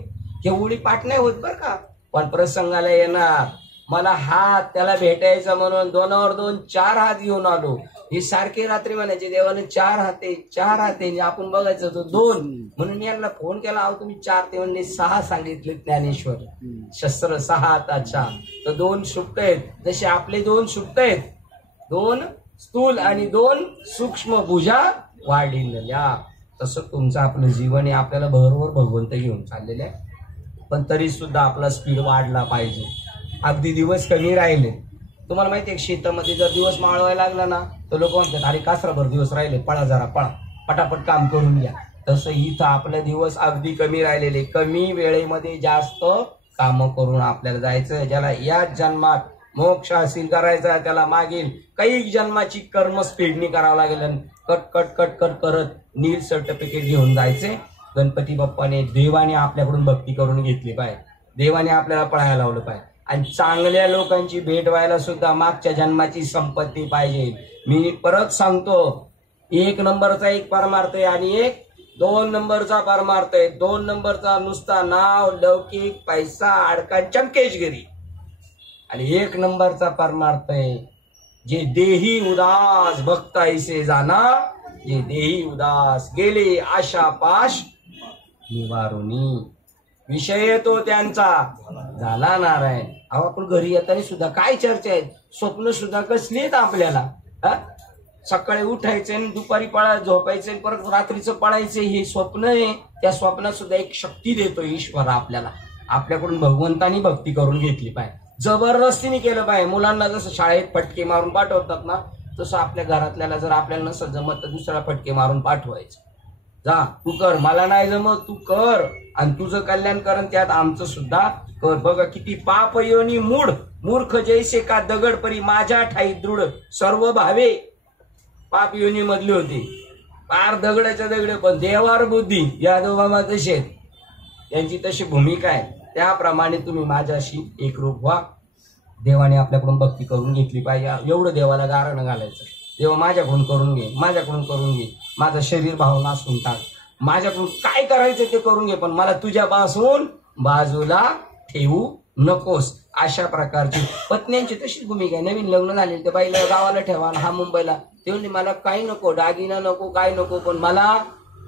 हे उडी पाठ नाही होत बरं का, पण प्रसंगाला येणार. मला हात त्याला भेटायचा म्हणून 2वर 2 4 हात घेऊन आलो. हे सारखे रात्री म्हणायचे देवाने 4 हाते, आपण बघायचं तो 2 म्हणून यांना फोन केला, अहो तुम्ही 4, ते म्हणले 6 सांगितले ज्ञानेश्वर. शस्त्र 6 हाताचा, तर 2 सुप्त आहेत. जसे आपले 2 सुप्त आहेत, 2 स्थूल आणि 2 सूक्ष्म भुजा वाढलेल्या, तसं तुमचं आपलं जीवन हे आपल्याला बरोबर भगवंत घेऊन चाललेलं आहे. पण तरी सुद्धा आपला स्पीड वाढला पाहिजे. अगदी दिवस कमी राहिले. तुम्हाला माहिती आहे शेतामध्ये जर दिवस माळवायला लागला ना तर लोक म्हणतात अरे कासराभर दिवस राहिले, पळा जरा पळा, पटापट काम करून घ्या. तसं इथं आपले दिवस अगदी कमी राहिलेले, कमी वेळेमध्ये जास्त काम करून आपल्याला जायचं. ज्याला याच जन्मात मोक्ष हासिल करायचा त्याला मागील काही जन्माची कर्मस्फेडणी करावं लागेल. कट कट कट कट करत नील सर्टिफिकेट घेऊन जायचे. गणपती बाप्पाने देवाने आपल्याकडून भक्ती करून घेतली पाहिजे, देवाने आपल्याला पळायला लावलं पाहिजे. आणि चांगल्या लोकांची भेट व्हायला सुद्धा मागच्या जन्माची संपत्ती पाहिजे. मी परत सांगतो, 1 नंबरचा एक परमार्थ आहे आणि एक 2 नंबरचा परमार्थ आहे. 2 नंबरचा नुसता नाव, लौकिक, पैसा, अडकान, चमकेशगिरी. आणि 1 नंबरचा परमार्थ आहे जे देही उदास भक्त ऐसे जाना, जे देही उदास गेले आशा पाश निवारुनी. विषय तो त्यांचा झाला नारायण. अहो आपण घरी येताना सुद्धा काय चर्चा आहेत, स्वप्न सुद्धा कसली आहेत आपल्याला. सकाळी उठायचे आणि दुपारी झोपायचे, परत रात्रीचं पळायचे, हे स्वप्न आहे. त्या स्वप्नात सुद्धा एक शक्ती देतो ईश्वर आपल्याला. आपल्याकडून भगवंतानी भक्ती करून घेतली पाहिजे, जबरदस्तीने केलं पाहिजे. मुलांना जसं शाळेत फटके मारून पाठवतात ना, तसं आपल्या घरातल्याला जर आपल्याला नसत जमत तर दुसरा फटके मारून पाठवायचं. जा तू कर, मला नाही जमत तू कर, आणि तुझं कल्याण कर, त्यात आमचं सुद्धा कर. बघा किती पाप योनी मूड, मूर्ख जैसे का दगड परी माझ्या ठाई दृढ सर्व भावे. पाप योनी मधले होते, पार दगडाच्या दगड, पण देवार बुद्धी यादव बाबा तसे, त्यांची तशी भूमिका आहे. त्याप्रमाणे तुम्ही माझ्याशी एकरूप व्हा. देवाने आपल्याकडून भक्ती करून घेतली पाहिजे. एवढं देवाला गारणं घालायचं, देवा माझ्याकडून करून घे, माझ्याकडून करून घे, माझं शरीर भाव नासून टाक, माझ्याकडून काय करायचं ते करून घे, पण मला तुझ्यापासून बाजूला ठेवू नकोस. अशा प्रकारची पत्न्यांची तशीच भूमिका आहे. नवीन लग्न झाले ते बाईला गावाला ठेवा, हा मुंबईला, ते म्हणले मला काही नको, दागिना नको, काय नको, पण मला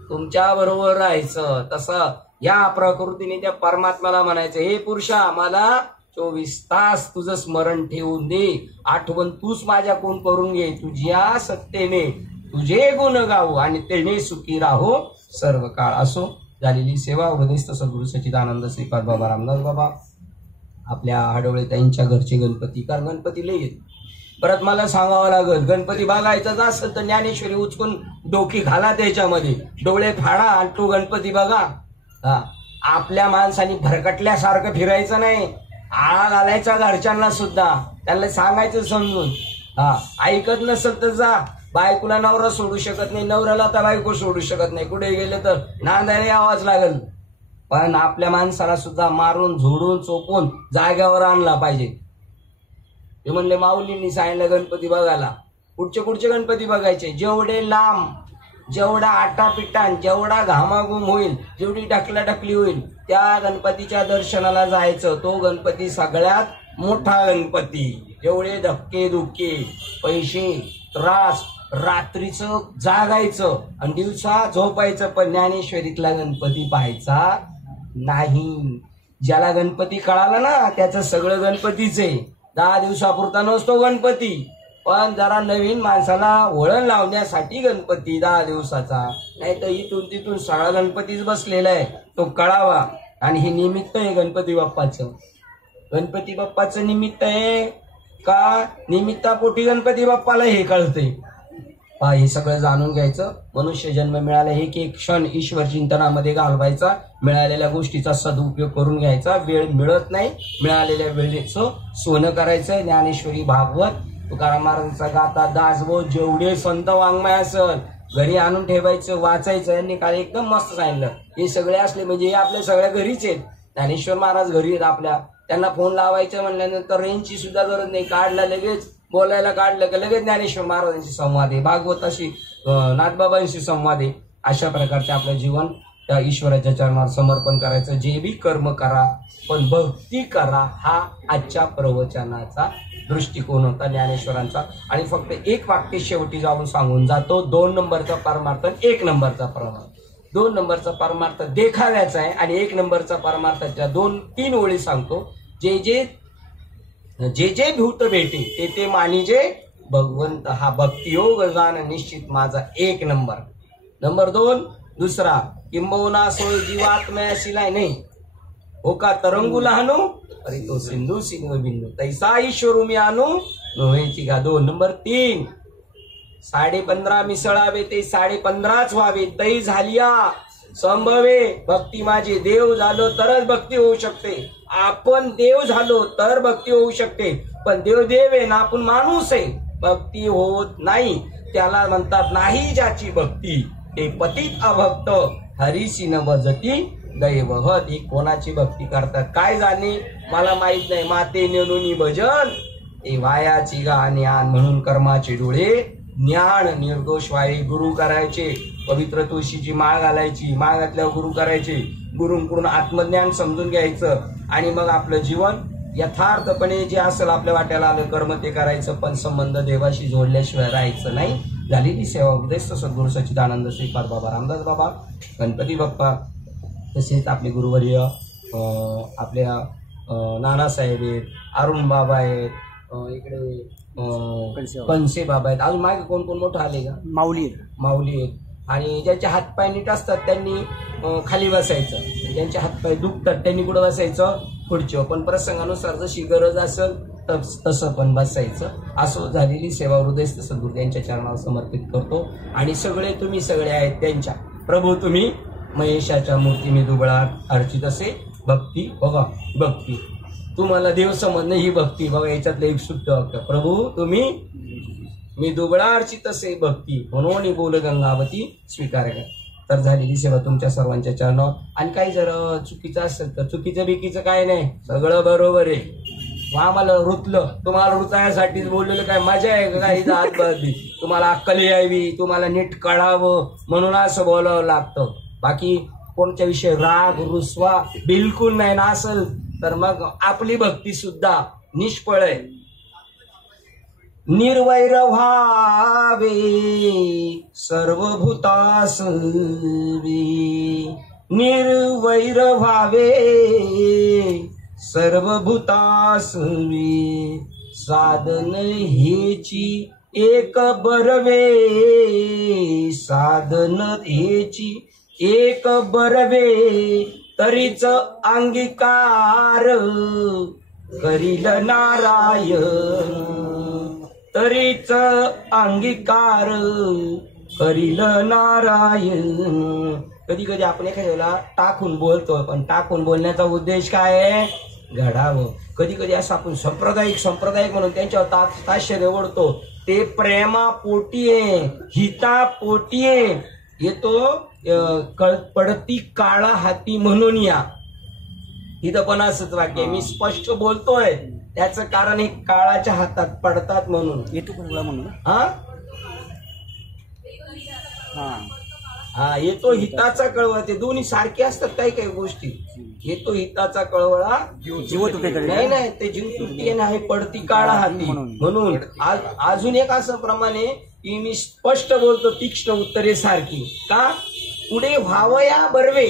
तुमच्या बरोबर राहायचं. तसं या प्रकृतीने त्या परमात्म्याला म्हणायचं, हे पुरुषा मला 24 तास तुझं स्मरण ठेवून दे, आठवण तूच माझ्याकडून करून घे, तुझ्या सत्तेने तुझे गुण गाऊ आणि तेने सुखी राहो सर्व काळ. असो झालेली सेवा हृदयस्थ सद्गुरू सच्चिदानंद श्रीपाद बाबा रामदास बाबा आपल्या आडवळे त्यांच्या घरचे गणपती, कारण गणपती लय येत. परत मला सांगावं लागल, गणपती बघायचाच असेल तर ज्ञानेश्वरी उचकून डोकी घाला त्याच्यामध्ये, डोळे फाडा आणि तो गणपती बघा. आपल्या माणसाने भरकटल्यासारखं फिरायचं नाही, आळा घालायचा घरच्यांना सुद्धा, त्यांना सांगायचं समजून. ऐकत नसेल तर जा. बायकोला नवरा सोडू शकत नाही, नवऱ्याला तर बायको सोडू शकत नाही, कुठे गेले तर नांदायला यावाच लागल. पण आपल्या माणसाला सुद्धा मारून झोडून चोपून जाग्यावर आणला पाहिजे. ते म्हणले माऊलींनी सांगितलं गणपती बघायला, कुठचे गणपती बघायचे, जेवढे लांब, जेवढा आटापिटान, जेवढा घामाघूम होईल, जेवढी ढकलाढकली होईल, त्या गणपतीच्या दर्शनाला जायचं. तो गणपती सगळ्यात मोठा गणपती. जेवढे धक्के दुःखे, पैसे, त्रास, रात्रीचं जागायचं आणि दिवसा झोपायचं, पण ज्ञानेश्वरीतला गणपती पाहायचा नाही. ज्याला गणपती कळाला ना त्याचं सगळं गणपतीच आहे. 10 दिवसापुरता नसतो गणपती, पण जरा नवीन माणसाला वळण लावण्यासाठी गणपती 10 दिवसाचा, नाही तर इथून तिथून सगळा गणपतीच बसलेला आहे, तो कळावा. आणि हे निमित्त आहे गणपती बाप्पाचं. गणपती बाप्पाचं निमित्त आहे का, निमित्तापोटी गणपती बाप्पाला हे कळतंय. हे सगळं जाणून घ्यायचं. मनुष्य जन्म मिळाला, एक एक क्षण ईश्वर चिंतनामध्ये घालवायचा, मिळालेल्या गोष्टीचा सदुपयोग करून घ्यायचा. वेळ मिळत नाही, मिळालेल्या वेळेचं सोनं करायचं. ज्ञानेश्वरी, भागवत, तुकाराम महाराजांचा गाथा, दासबोध, जेवढे संत वाङ्मय असेल घरी आणून ठेवायचं, वाचायचं. यांनी काल एकदम मस्त सांगितलं, हे सगळे असले म्हणजे हे आपल्या सगळ्या घरीच आहेत. ज्ञानेश्वर महाराज घरी आहेत आपल्या, त्यांना फोन लावायचं म्हणल्यानंतर रेंजची सुद्धा गरज नाही, काढला लगेच, बोलायला काढलं की लगेच ज्ञानेश्वर महाराजांशी संवाद आहे, भागवताशी, नाथबाबांशी संवाद आहे. अशा प्रकारचे आपलं जीवन त्या ईश्वराच्या चरणावर समर्पण करायचं. जे बी कर्म करा पण भक्ती करा, हा आजच्या प्रवचनाचा दृष्टिकोन होता ज्ञानेश्वरांचा. आणि फक्त एक वाक्य शेवटी जाऊन सांगून जातो, 2 नंबरचा परमार्थ, 1 नंबरचा परमार्थ. 2 नंबरचा परमार्थ देखाव्याचा आहे आणि 1 नंबरचा परमार्थाच्या 2-3 ओळी सांगतो. जे जे भूत भेटे ते ते मानिजे भगवंत, हा भक्तियोग जाण निश्चित माझा 1 नंबर. नंबर 2 दुसरा, किंबहुना सोय जीवात्म्याशिलाय नाही, हो का तरंगू लहानू अरे तो सिंधू सिंह बिंदू तैसा ईश्वरू मी आणू नव्हेची गादो. नंबर 3 15.5 मिसळावे ते 15.5 व्हावे तै झालिया संभवे. भक्ती माझे देव झालो तरच भक्ती होऊ शकते. आपण देव झालो तर भक्ती होऊ शकते. पण देव देव आहे ना आपण माणूस आहे. भक्ती होत नाही. त्याला म्हणतात नाही ज्याची भक्ती ते पतित अभक्त हरीशी न भजती दैवहत. ही कोणाची भक्ती करतात काय जाणे मला माहित नाही. माते नेनुनी भजन ते वायाची गाणी आण म्हणून कर्माचे डोळे ज्ञान निर्दोष वाई. गुरु करायचे पवित्र तुळशीची माळ घालायची. माळ घातल्यावर गुरु करायचे. गुरुंकडून आत्मज्ञान समजून घ्यायचं आणि मग आपलं जीवन यथार्थपणे जे असेल आपल्या वाट्याला आलं कर्म ते करायचं. पण संबंध देवाशी जोडल्याशिवाय राहायचं नाही. झालेली सेवा उपदेश सद्गुरू सच्चिदानंद श्रीपाद बाबा रामदास बाबा गणपती बाप्पा तसेच आपले गुरुवर्य आपल्या नानासाहेब आहेत, अरुण बाबा आहेत, इकडे कणसे बाबा आहेत. अजून मागे कोण कोण मोठं आले का? माऊली आहेत. आणि ज्यांचे हातपाय नीट असतात त्यांनी खाली बसायचं. ज्यांचे हातपाय दुखतात त्यांनी कुठं बसायचं? खुर्चीवर. पण प्रसंगानुसार जशी गरज असेल तसं पण बसायचं. असं झालेली सेवा हृदय सद्गुरू यांच्या चरणावर समर्पित करतो. आणि सगळे तुम्ही सगळे आहेत त्यांच्या. प्रभू तुम्ही महेशाच्या मूर्ती मी दुबळा अर्चित असे भक्ती. बघा भक्ती तुम्हाला देव समजणं ही भक्ती. बघा याच्यातलं एक शुद्ध वाक्य. प्रभू तुम्ही मी दुबळा अर्चित असे भक्ती म्हणून बोल गंगावती स्वीकार करा. तर झालेली सेवा तुमच्या सर्वांच्या चरणावर. आणि काही जर चुकीचं असेल तर चुकीचं बिकीचं काय नाही, सगळं बरोबर आहे. आम्हाला रुतलं तुम्हाला रुतायासाठीच बोललेलं काय मजा आहे का? काही हात बदली तुम्हाला अक्कल यावी, तुम्हाला नीट कळावं म्हणून असं बोलावं लागतं. बाकी कोणत्या विषय राग रुसवा बिलकुल नाही ना असेल तर मग आपली भक्ती सुद्धा निष्फळ आहे. निर्वैर व्हावे सर्वभूतास निर्वैर व्हावे सर्वभूतास साधन हेची एक बरवे साधन हेची एक बरवे तरीच अंगीकार करील नारायण तरीच अंगीकार करील नारायण. कधी कधी आपण एखाद्याला टाकून बोलतो पण टाकून बोलण्याचा उद्देश काय आहे? घडावं. कधी कधी असं आपण संप्रदायिक म्हणून त्यांच्यावर ताशेरे ओढतो. ते प्रेमापोटी आहे, हितापोटी आहे. येतो पडती काळा हाती म्हणून या. इथं पण असंच वाक्य मी स्पष्ट बोलतोय. त्याचं कारण हे काळाच्या हातात पडतात म्हणून. येतो म्हणून हा येतो हिताचा कळवळा. ते दोन्ही सारखे असतात काही काही गोष्टी. येतो हिताचा कळवळा नाही ते जीव तुटी आहे पडती काळा हाती म्हणून. अजून एक असं प्रमाणे की मी स्पष्ट बोलतो तीक्ष्ण उत्तरे सारखी का पुढे व्हावया बर्वे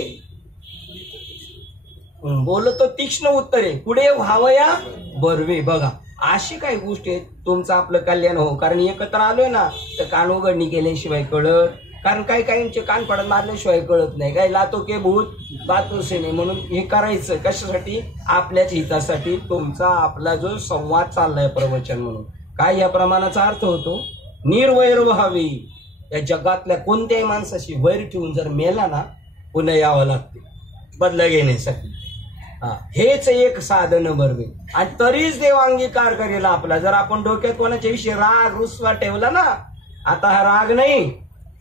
बोलतो तीक्ष्ण उत्तरे पुढे व्हावया बर्वे. बघा अशी काही गोष्टी आहेत तुमचं आपलं कल्याण हो. कारण एकत्र आलोय ना तर कान उघडणी केल्याशिवाय कळत. कारण काही काहींचे कान पडत मारल्याशिवाय कळत नाही. काही लातो के भूत बातो से नाही. म्हणून हे करायचं कशासाठी? आपल्याच हितासाठी. तुमचा आपला जो संवाद चाललाय प्रवचन म्हणून काय या प्रमाणाचा अर्थ होतो? निर्वैर व्हावी. या जगातल्या कोणत्याही माणसाशी वैर ठेवून जर मेला ना पुन्हा यावं लागते बदला घेण्यासाठी. हेच एक साधन बरवे. आणि तरीच देव अंगीकार करेल आपला. जर आपण डोक्यात कोणाच्या विषयी राग रुसवा ठेवला ना, आता हा राग नाही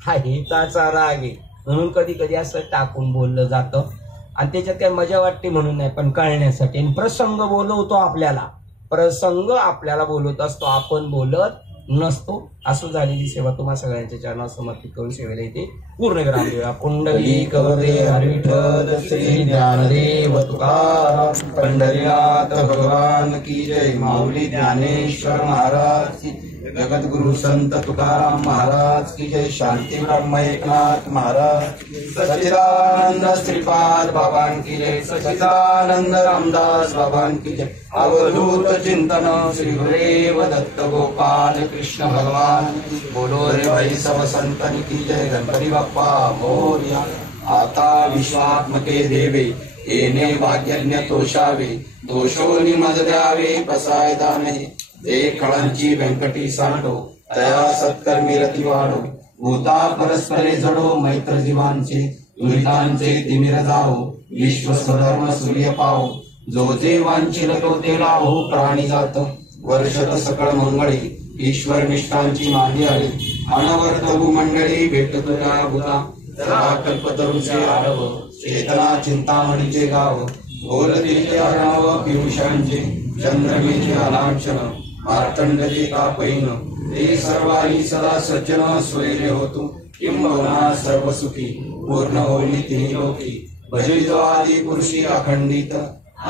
हा हिताचा राग आहे म्हणून कधी कधी असं टाकून बोललं जातं. आणि त्याच्यात काही मजा वाटते म्हणून नाही पण कळण्यासाठी. आणि प्रसंग बोलवतो आपल्याला. प्रसंग आपल्याला बोलवत असतो आपण बोलत नसतो. असं झालेली सेवा तुम्हा सगळ्यांच्या चरणावर समर्पित करून सेवेला येते पूर्ण विराम देऊया. कुंडली कवरे हरिविठ्ठल श्री ज्ञानदेव तुकाराम पंढरीनाथ भगवान की जय. माऊली ज्ञानेश्वर महाराज की जगद्गुरु संत तुकाराम महाराज की जय. शांती ब्रह्म एकनाथ महाराज सच्चिदानंद श्रीपाद बाबान की जय. सच्चिदानंद रामदास बाबान की जय. अवधूत चिंतन श्री गुरुदेव दत्त गोपाल कृष्ण भगवान. बोलो रे भाई सब संतन की जय. गणपती बाप्पा मोरया. आता विश्वात्मके देवे येणे भाग्यज्ञ तोषावे दोषोनी मज द्यावे पसायदा नाही ते कळांची व्यंकटी सांडो तया सत्कर्मी रती वाढो भूता परस्परे जडो मैत्र जीवांचे दुरितांचे तिमिर जाओ विश्व स्वधर्म सूर्य पाओ जो जे वांछिल तो ते लाभो प्राणी जात वर्षत सकळ मंगळे ईश्वर निष्ठांची माही आली अनवर्त भूमंडळी भेट तुला भूता जरा कल्पतरूचे आडव चेतना चिंतामणीचे गाव बोलते अर्णव पियुषांचे चंद्रमेचे अलांछन मार्तंडचे कापैन ते सर्वाही सदा सज्जन स्वैर्य होतो किंबहुना सर्व सुखी पूर्ण होली तिन्ही लोकी भजितो आदि पुरुषी अखंडित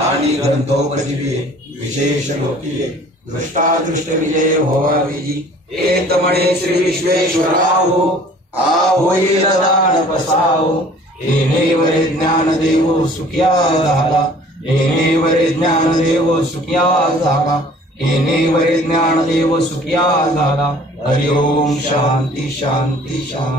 आणि ग्रंथोपजीवे विशेष लोकीये दृष्टादृष्ट विजय होवा विजी एक म्हणे श्री विश्वेश्वराहो हा होईल दान पसाहो येणे वरे ज्ञान देव सुखिया झाला येणे वरे ज्ञान देव सुखिया झाला येणे वरे ज्ञान देव सुखिया झाला हरि ओम शांती शांती शांती.